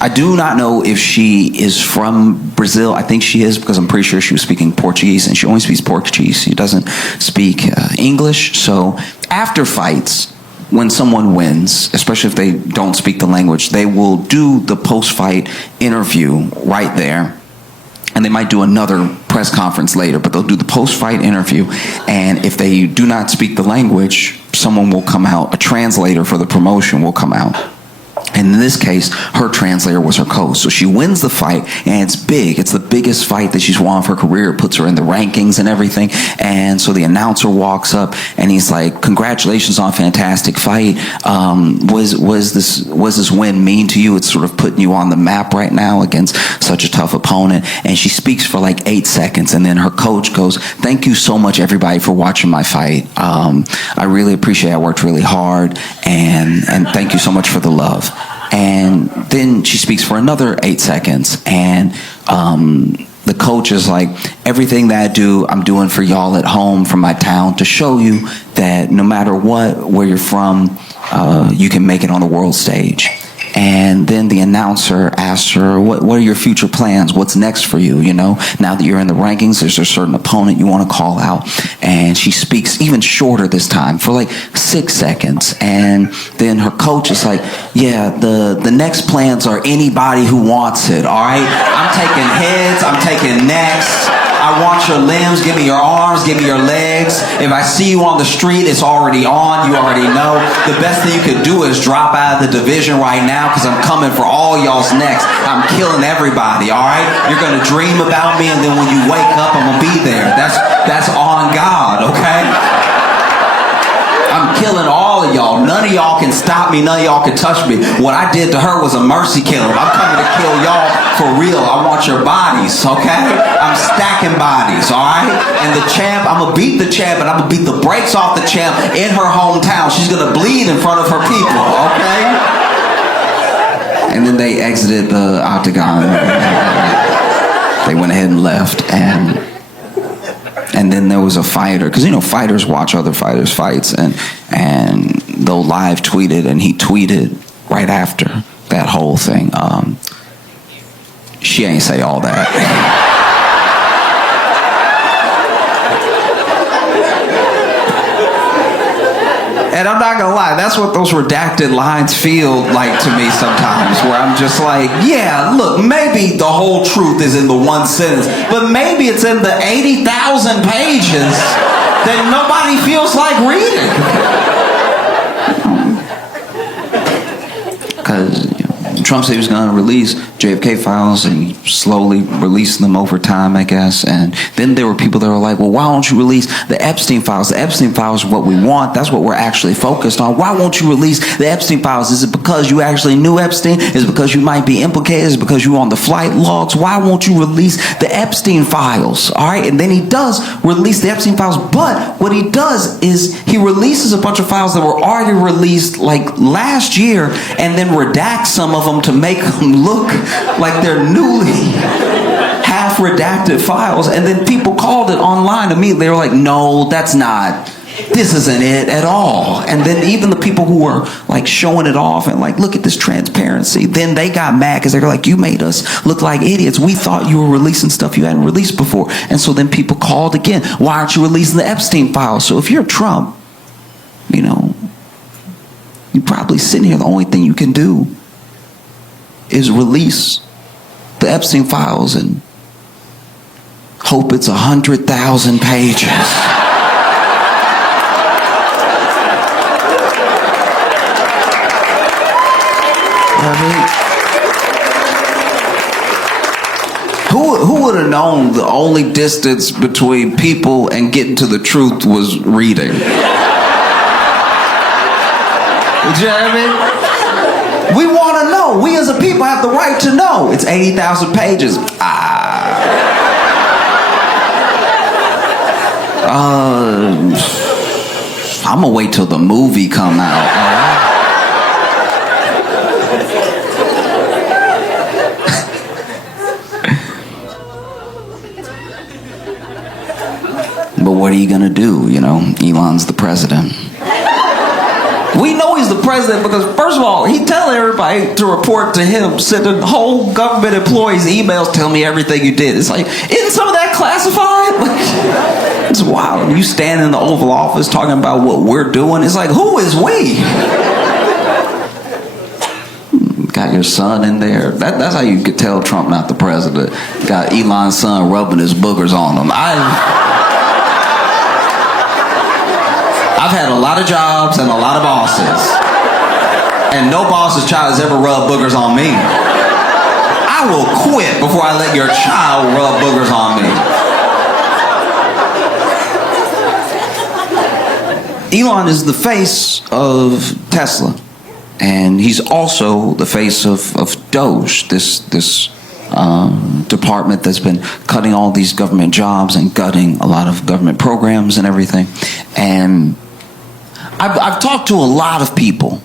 I do not know if she is from Brazil. I think she is because I'm pretty sure she was speaking Portuguese, and she only speaks Portuguese. She doesn't speak English. So after fights, when someone wins, especially if they don't speak the language, they will do the post-fight interview right there. And they might do another press conference later, but they'll do the post-fight interview. And if they do not speak the language, someone will come out, a translator for the promotion will come out. And in this case, her translator was her coach. So she wins the fight, and it's big. It's the biggest fight that she's won of her career. It puts her in the rankings and everything. And so the announcer walks up, and he's like, "Congratulations on a fantastic fight. Was this win mean to you? It's sort of putting you on the map right now against such a tough opponent." And she speaks for like 8 seconds, and then her coach goes, "Thank you so much, everybody, for watching my fight. I really appreciate it. I worked really hard, and thank you so much for the love." And then she speaks for another 8 seconds, and the coach is like, "Everything that I do, I'm doing for y'all at home from my town to show you that no matter what, where you're from, you can make it on the world stage." And then the announcer asks her, what are your future plans? What's next for you? You know, now that you're in the rankings, there's a certain opponent you want to call out. And she speaks even shorter this time for like 6 seconds. And then her coach is like, "Yeah, the next plans are anybody who wants it, all right? I'm taking heads, I'm taking necks. I want your limbs, give me your arms, give me your legs. If I see you on the street, it's already on, you already know. The best thing you could do is drop out of the division right now because I'm coming for all y'all's necks. I'm killing everybody, all right? You're going to dream about me, and then when you wake up, I'm going to be there. That's on God, okay? I'm killing all of y'all. None of y'all can stop me. None of y'all can touch me. What I did to her was a mercy kill. I'm coming to kill y'all for real. I want your bodies, okay? I'm stacking bodies, all right? And the champ, I'm going to beat the champ, and I'm going to beat the brakes off the champ in her hometown. She's going to bleed in front of her people, okay?" And then they exited the octagon. They went ahead and left, and then there was a fighter, because you know fighters watch other fighters' fights, and they'll live tweet it, and he tweeted right after that whole thing. She ain't say all that. And I'm not gonna lie, that's what those redacted lines feel like to me sometimes, where I'm just like, yeah, look, maybe the whole truth is in the one sentence, but maybe it's in the 80,000 pages that nobody feels like reading. Because Trump said he was going to release JFK files, and he slowly released them over time, I guess. And then there were people that were like, "Well, why don't you release the Epstein files? The Epstein files are what we want. That's what we're actually focused on. Why won't you release the Epstein files? Is it because you actually knew Epstein? Is it because you might be implicated? Is it because you were on the flight logs? Why won't you release the Epstein files?" All right, and then he does release the Epstein files, but what he does is he releases a bunch of files that were already released like last year, and then redacts some of them to make them look like they're newly half half redacted files, and then people called it online immediately. They were like, no, that's not, this isn't it at all. And then even the people who were like showing it off and like, look at this transparency, then they got mad because they were like, you made us look like idiots. We thought you were releasing stuff you hadn't released before. And so then people called again, why aren't you releasing the Epstein files? So if you're Trump, you know, you're probably sitting here, the only thing you can do is release the Epstein files and hope it's 100,000 pages. Who would have known the only distance between people and getting to the truth was reading? You know what I mean? We want to know. We as a people have the right to know. It's 80,000 pages. I'm gonna wait till the movie come out. But what are you gonna do? You know, Elon's the president. We know he's the president because, first of all, he telling everybody to report to him, sending whole government employees emails, tell me everything you did. It's like, isn't some of that classified? Like, it's wild. You stand in the Oval Office talking about what we're doing. It's like, who is we? Got your son in there. That's how you could tell Trump not the president. Got Elon's son rubbing his boogers on him. I've had a lot of jobs and a lot of bosses, and no boss's child has ever rubbed boogers on me. I will quit before I let your child rub boogers on me. Elon is the face of Tesla, and he's also the face of Doge, this department that's been cutting all these government jobs and gutting a lot of government programs and everything. And I've talked to a lot of people,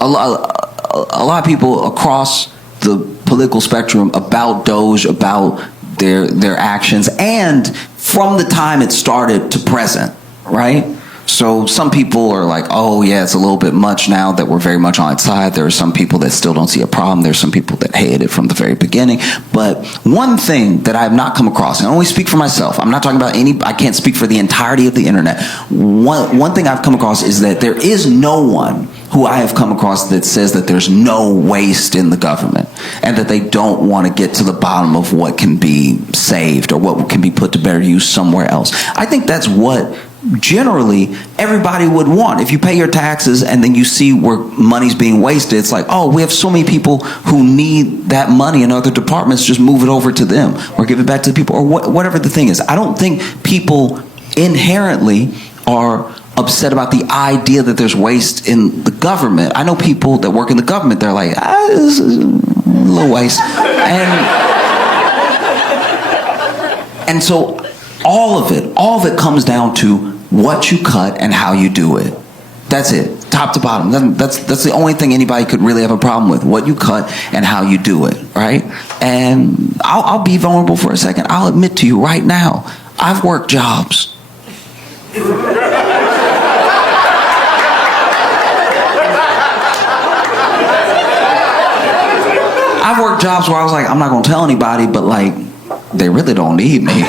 a lot of people across the political spectrum about Doge, about their actions, and from the time it started to present, right? So some people are like, oh yeah, it's a little bit much now that we're very much on its side. There are some people that still don't see a problem. There's some people that hate it from the very beginning. But one thing that I have not come across, and I only speak for myself, I'm not talking about I can't speak for the entirety of the internet. One thing I've come across is that there is no one who I have come across that says that there's no waste in the government and that they don't want to get to the bottom of what can be saved or what can be put to better use somewhere else. I think that's what generally everybody would want. If you pay your taxes and then you see where money's being wasted, it's like, oh, we have so many people who need that money in other departments, just move it over to them or give it back to the people, or whatever the thing is. I don't think people inherently are upset about the idea that there's waste in the government. I know people that work in the government, they're like, this is a little waste. And so all of it comes down to what you cut and how you do it. That's it, top to bottom. That's the only thing anybody could really have a problem with, what you cut and how you do it, right? And I'll be vulnerable for a second. I'll admit to you right now, I've worked jobs. I've worked jobs where I was like, I'm not gonna tell anybody, but like, they really don't need me.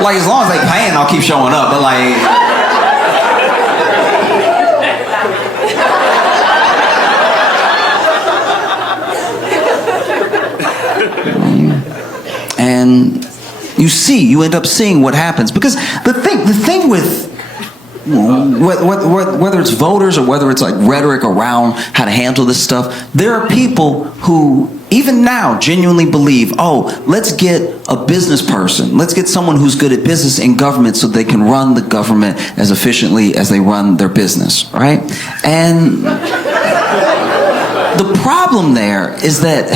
Like, as long as they paying, I'll keep showing up, but like... And you end up seeing what happens. Because the thing with... Whether it's voters or whether it's like rhetoric around how to handle this stuff, there are people who even now genuinely believe, oh, let's get a business person, let's get someone who's good at business in government so they can run the government as efficiently as they run their business, right? And the problem there is that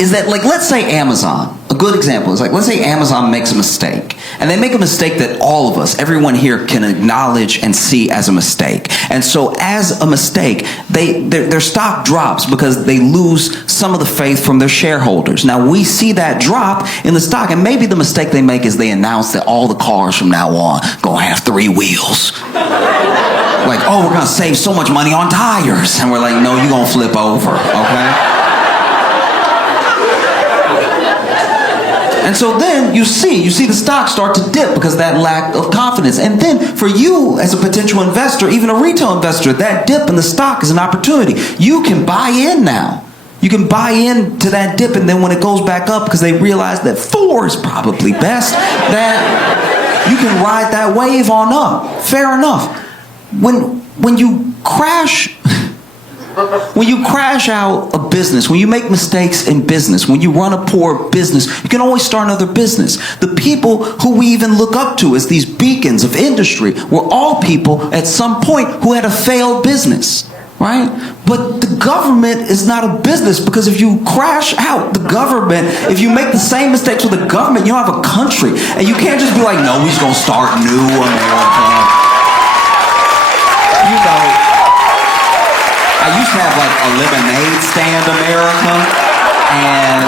is that, like, let's say Amazon, a good example is, like, let's say Amazon makes a mistake, and they make a mistake that all of us, everyone here, can acknowledge and see as a mistake. And so as a mistake, their stock drops because they lose some of the faith from their shareholders. Now, we see that drop in the stock, and maybe the mistake they make is they announce that all the cars from now on gonna have 3 wheels. Like, oh, we're gonna save so much money on tires. And we're like, no, you're gonna flip over, okay? And so then you see the stock start to dip because of that lack of confidence. And then for you as a potential investor, even a retail investor, that dip in the stock is an opportunity. You can buy in now. You can buy into that dip, and then when it goes back up, because they realize that 4 is probably best, that you can ride that wave on up. Fair enough. When you crash out a business, when you make mistakes in business, when you run a poor business, you can always start another business. The people who we even look up to as these beacons of industry were all people at some point who had a failed business, right? But the government is not a business, because if you crash out the government, if you make the same mistakes with the government, you don't have a country. And you can't just be like, no, we're going to start new America. You know, I used to have like a lemonade stand America, and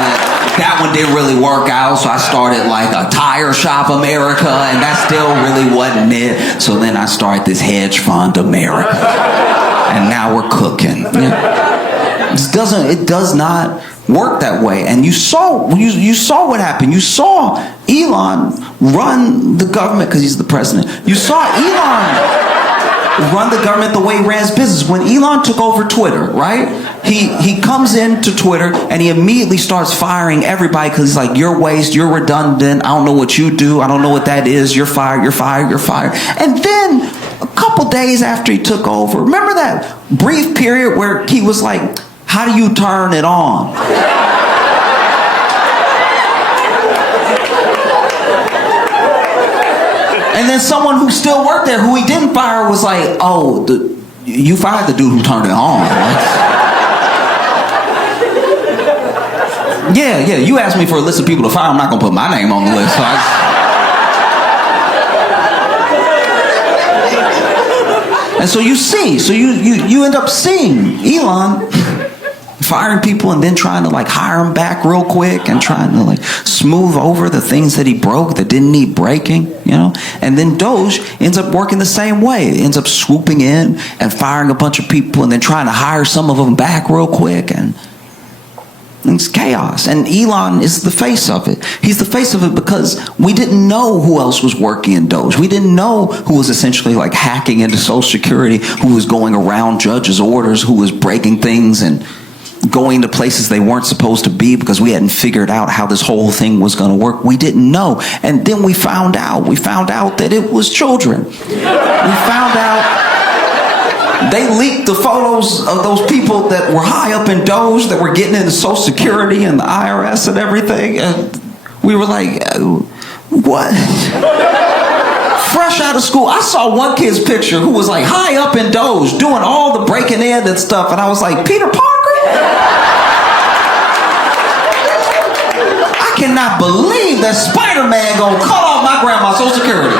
that one didn't really work out, so I started like a tire shop America, and that still really wasn't it. So then I started this hedge fund America, and now we're cooking. It does not work that way. And you saw what happened. You saw Elon run the government because he's the president. You saw Elon run the government the way he ran his business. When Elon took over Twitter, right? He comes into Twitter and he immediately starts firing everybody because he's like, you're waste, you're redundant, I don't know what you do, I don't know what that is, you're fired, you're fired, you're fired. And then a couple days after he took over, remember that brief period where he was like, how do you turn it on? And then someone who still worked there, who he didn't fire, was like, oh, you fired the dude who turned it on. Yeah, you asked me for a list of people to fire. I'm not going to put my name on the list. So and so you see, you end up seeing Elon firing people and then trying to like hire them back real quick and trying to like smooth over the things that he broke that didn't need breaking, you know? And then Doge ends up working the same way. It ends up swooping in and firing a bunch of people and then trying to hire some of them back real quick, and it's chaos. And Elon is the face of it. He's the face of it because we didn't know who else was working in Doge. We didn't know who was essentially like hacking into Social Security, who was going around judges' orders, who was breaking things and going to places they weren't supposed to be because we hadn't figured out how this whole thing was going to work. We didn't know. And then we found out that it was children. We found out they leaked the photos of those people that were high up in Doge that were getting into Social Security and the IRS and everything. And we were like, what? Fresh out of school, I saw one kid's picture who was like high up in Doge doing all the breaking in and stuff. And I was like, Peter Parker? I cannot believe that Spider-Man gonna cut off my grandma's Social Security.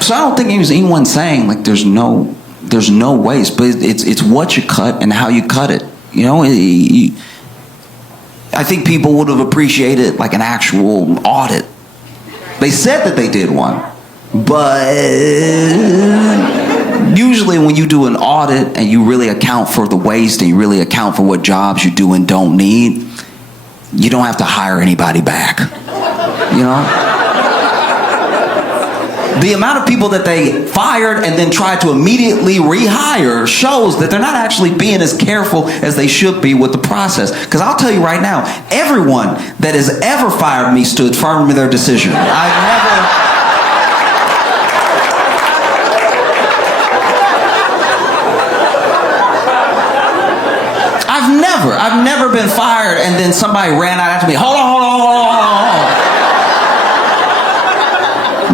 So I don't think anyone saying like there's no waste, but it's what you cut and how you cut it. You know, I think people would have appreciated like an actual audit. They said that they did one, but usually when you do an audit and you really account for the waste and you really account for what jobs you do and don't need, you don't have to hire anybody back. You know? The amount of people that they fired and then tried to immediately rehire shows that they're not actually being as careful as they should be with the process. Because I'll tell you right now, everyone that has ever fired me stood firm in their decision. I've never been fired and then somebody ran out after me. Hold on.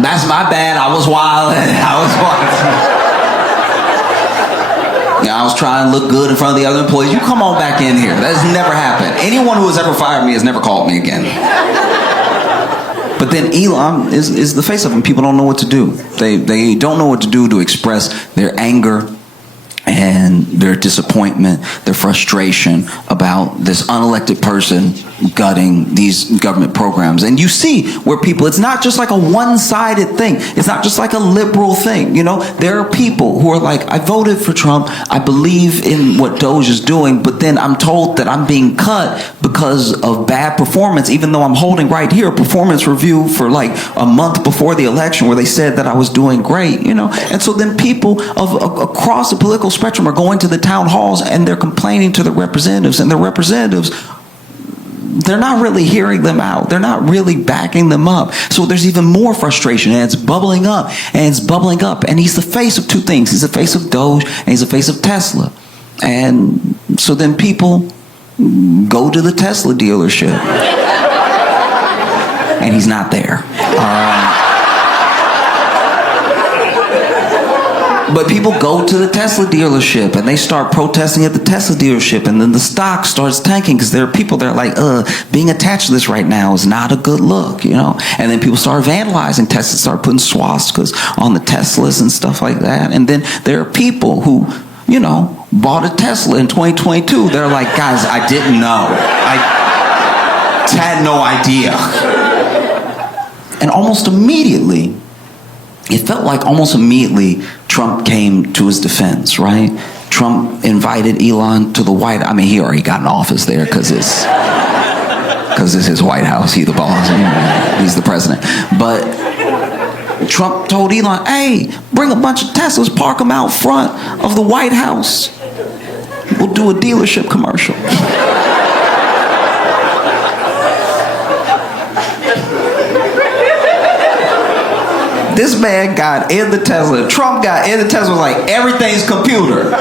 That's my bad. I was wild. Yeah, I was try and look good in front of the other employees. You come on back in here. That has never happened. Anyone who has ever fired me has never called me again. But then Elon is the face of it. People don't know what to do. They don't know what to do to express their anger and their disappointment, their frustration about this unelected person gutting these government programs. And you see where people, it's not just like a one-sided thing. It's not just like a liberal thing. You know, there are people who are like, I voted for Trump. I believe in what Doge is doing, but then I'm told that I'm being cut because of bad performance, even though I'm holding right here a performance review for like a month before the election where they said that I was doing great, you know. And so then people across the political spectrum are going to the town halls and they're complaining to the representatives, and the representatives, they're not really hearing them out. They're not really backing them up. So there's even more frustration, and it's bubbling up, and it's bubbling up. And he's the face of two things. He's the face of Doge, and he's the face of Tesla. And so then people go to the Tesla dealership, and he's not there. But people go to the Tesla dealership and they start protesting at the Tesla dealership, and then the stock starts tanking because there are people that are like, being attached to this right now is not a good look, you know? And then people start vandalizing Teslas, start putting swastikas on the Teslas and stuff like that. And then there are people who, you know, bought a Tesla in 2022. They're like, guys, I didn't know. I had no idea. And almost immediately, it felt like almost immediately Trump came to his defense, right? Trump invited Elon to the White House. I mean, he already got an office there because it's his White House. He's the boss. He's the president. But Trump told Elon, hey, bring a bunch of Teslas, park them out front of the White House. We'll do a dealership commercial. This man got in the Tesla. Trump got in the Tesla, was like, everything's computer.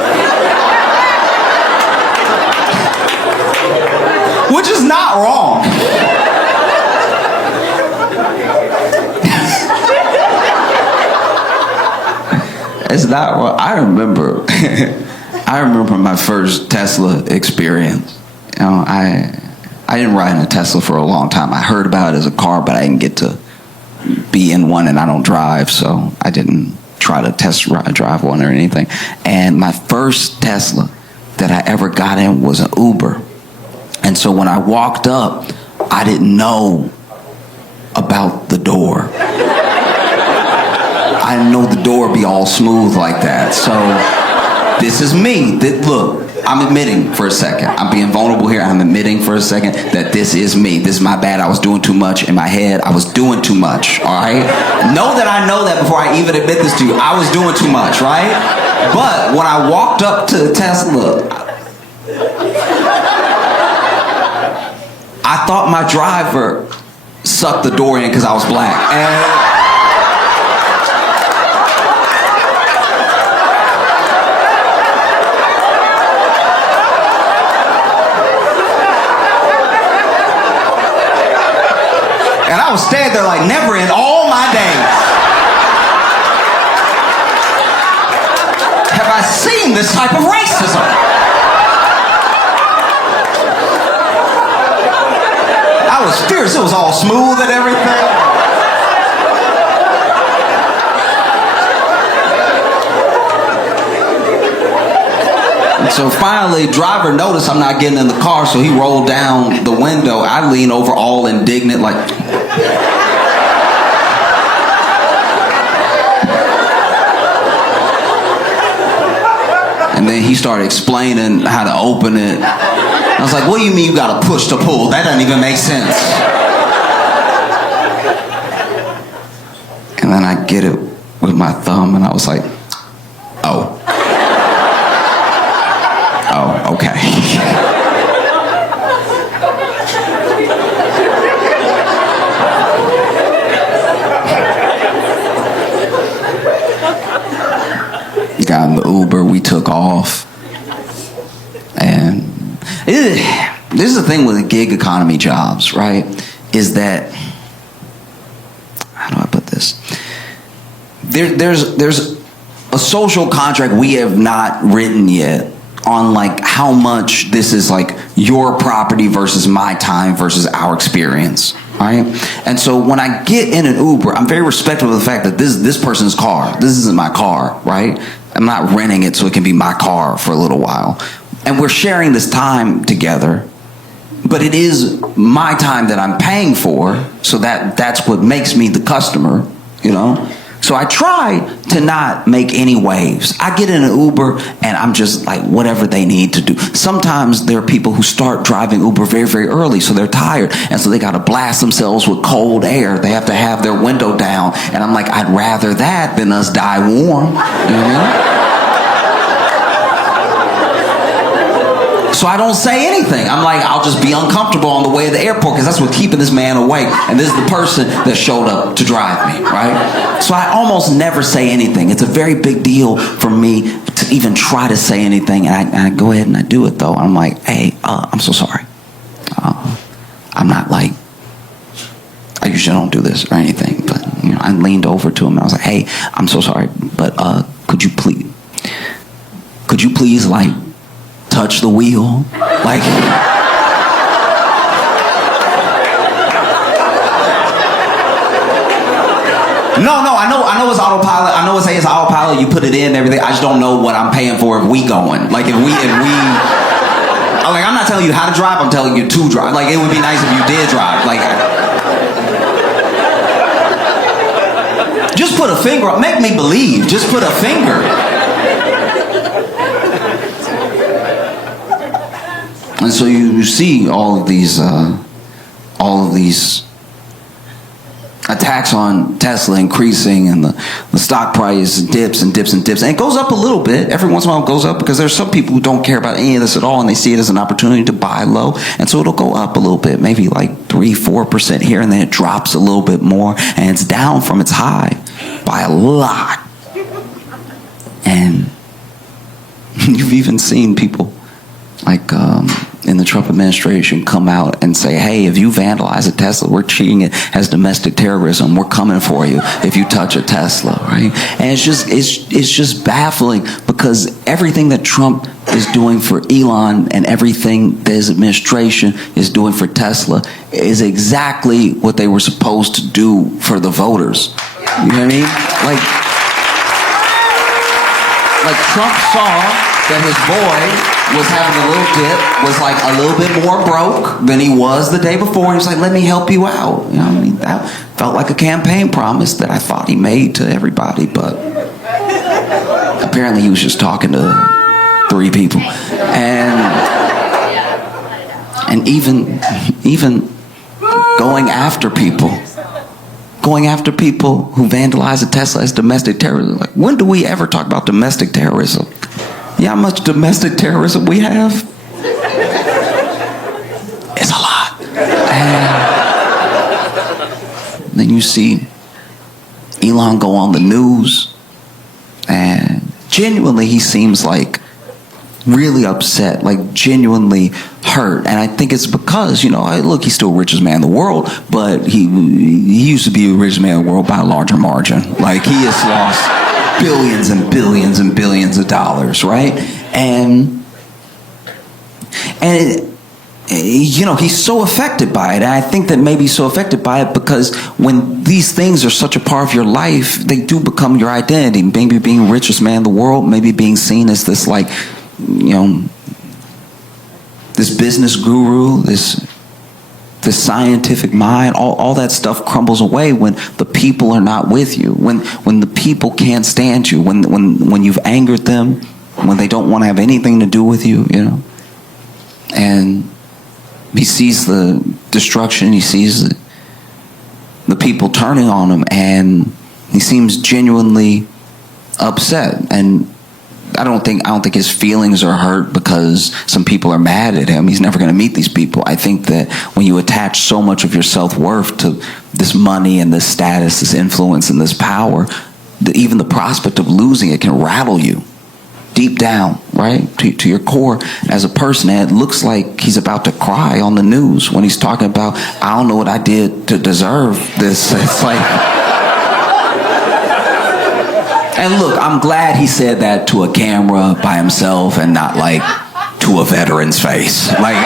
Which is not wrong. It's not wrong. I remember my first Tesla experience. You know, I didn't ride in a Tesla for a long time. I heard about it as a car, but I didn't get to be in one, and I don't drive, so I didn't try to drive one or anything. And my first Tesla that I ever got in was an Uber. And so when I walked up, I didn't know about the door. I didn't know the door be all smooth like that. So this is me. Look, I'm admitting for a second. I'm being vulnerable here. I'm admitting for a second that this is me. This is my bad. I was doing too much in my head. I was doing too much, all right? Know that I know that before I even admit this to you. I was doing too much, right? But when I walked up to Tesla, I thought my driver sucked the door in because I was black. And I was standing there like, never in all my days have I seen this type of racism. I was fierce. It was all smooth and everything. And so finally, driver noticed I'm not getting in the car, so he rolled down the window. I lean over all indignant like... And then he started explaining how to open it. I was like, what do you mean you gotta push to pull? That doesn't even make sense. And then I get it with my thumb, and I was like, oh. Oh, okay. Got in the Uber, we took off. And this is the thing with the gig economy jobs, right? Is that, how do I put this? There's a social contract we have not written yet on like how much this is like your property versus my time versus our experience, right? And so when I get in an Uber, I'm very respectful of the fact that this person's car. This isn't my car, right? I'm not renting it so it can be my car for a little while. And we're sharing this time together, but it is my time that I'm paying for, so that's what makes me the customer, you know? So I try to not make any waves. I get in an Uber and I'm just like whatever they need to do. Sometimes there are people who start driving Uber very, very early, so they're tired, and so they got to blast themselves with cold air. They have to have their window down, and I'm like, I'd rather that than us die warm, you know? So I don't say anything. I'm like, I'll just be uncomfortable on the way to the airport because that's what's keeping this man awake. And this is the person that showed up to drive me, right? So I almost never say anything. It's a very big deal for me to even try to say anything. And I go ahead and I do it, though. I'm like, hey, I'm so sorry. I'm not like, I usually don't do this or anything. But, you know, I leaned over to him and I was like, hey, I'm so sorry. But could you please, like, touch the wheel, like. No, I know it's autopilot. I know it's autopilot. You put it in and everything. I just don't know what I'm paying for if we going. Like if we. Like I'm not telling you how to drive. I'm telling you to drive. Like it would be nice if you did drive. Like. Just put a finger up. Make me believe. Just put a finger. And so you see all of these attacks on Tesla increasing, and the stock price dips and dips and dips, and it goes up a little bit. Every once in a while it goes up because there's some people who don't care about any of this at all, and they see it as an opportunity to buy low, and so it'll go up a little bit, maybe like 3-4% here, and then it drops a little bit more, and it's down from its high by a lot. And you've even seen people like in the Trump administration come out and say, hey, if you vandalize a Tesla, we're treating it as domestic terrorism. We're coming for you if you touch a Tesla, right? And it's just baffling because everything that Trump is doing for Elon and everything that his administration is doing for Tesla is exactly what they were supposed to do for the voters. You know what I mean? Like Trump saw that his boy was having a little dip, was like a little bit more broke than he was the day before. He was like, let me help you out. You know what I mean? That felt like a campaign promise that I thought he made to everybody, but apparently he was just talking to 3 people. And even going after people who vandalize a Tesla as domestic terrorism. Like, when do we ever talk about domestic terrorism? You know how much domestic terrorism we have? It's a lot. And then you see Elon go on the news, and genuinely he seems like really upset, like genuinely hurt. And I think it's because, you know, look, he's still the richest man in the world, but he used to be the richest man in the world by a larger margin. Like, he has lost billions and billions and billions of dollars, right? And you know, he's so affected by it. And I think that maybe he's so affected by it because when these things are such a part of your life, they do become your identity. Maybe being the richest man in the world, maybe being seen as this, like, you know, this business guru, this scientific mind, all that stuff crumbles away when the people are not with you, when the people can't stand you, when you've angered them, when they don't want to have anything to do with you, you know. And he sees the destruction, he sees the people turning on him, and he seems genuinely upset. And I don't think his feelings are hurt because some people are mad at him. He's never going to meet these people. I think that when you attach so much of your self-worth to this money and this status, this influence and this power, even the prospect of losing it can rattle you deep down, right, to your core as a person. And it looks like he's about to cry on the news when he's talking about, I don't know what I did to deserve this. It's like... And look, I'm glad he said that to a camera by himself and not like to a veteran's face. Like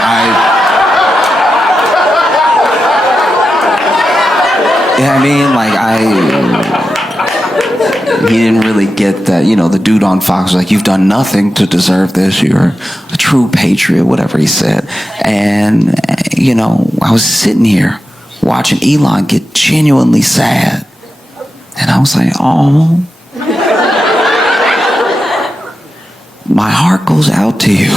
he didn't really get that, you know, the dude on Fox was like, you've done nothing to deserve this. You're a true patriot, whatever he said. And, you know, I was sitting here watching Elon get genuinely sad. And I was like, oh, my heart goes out to you.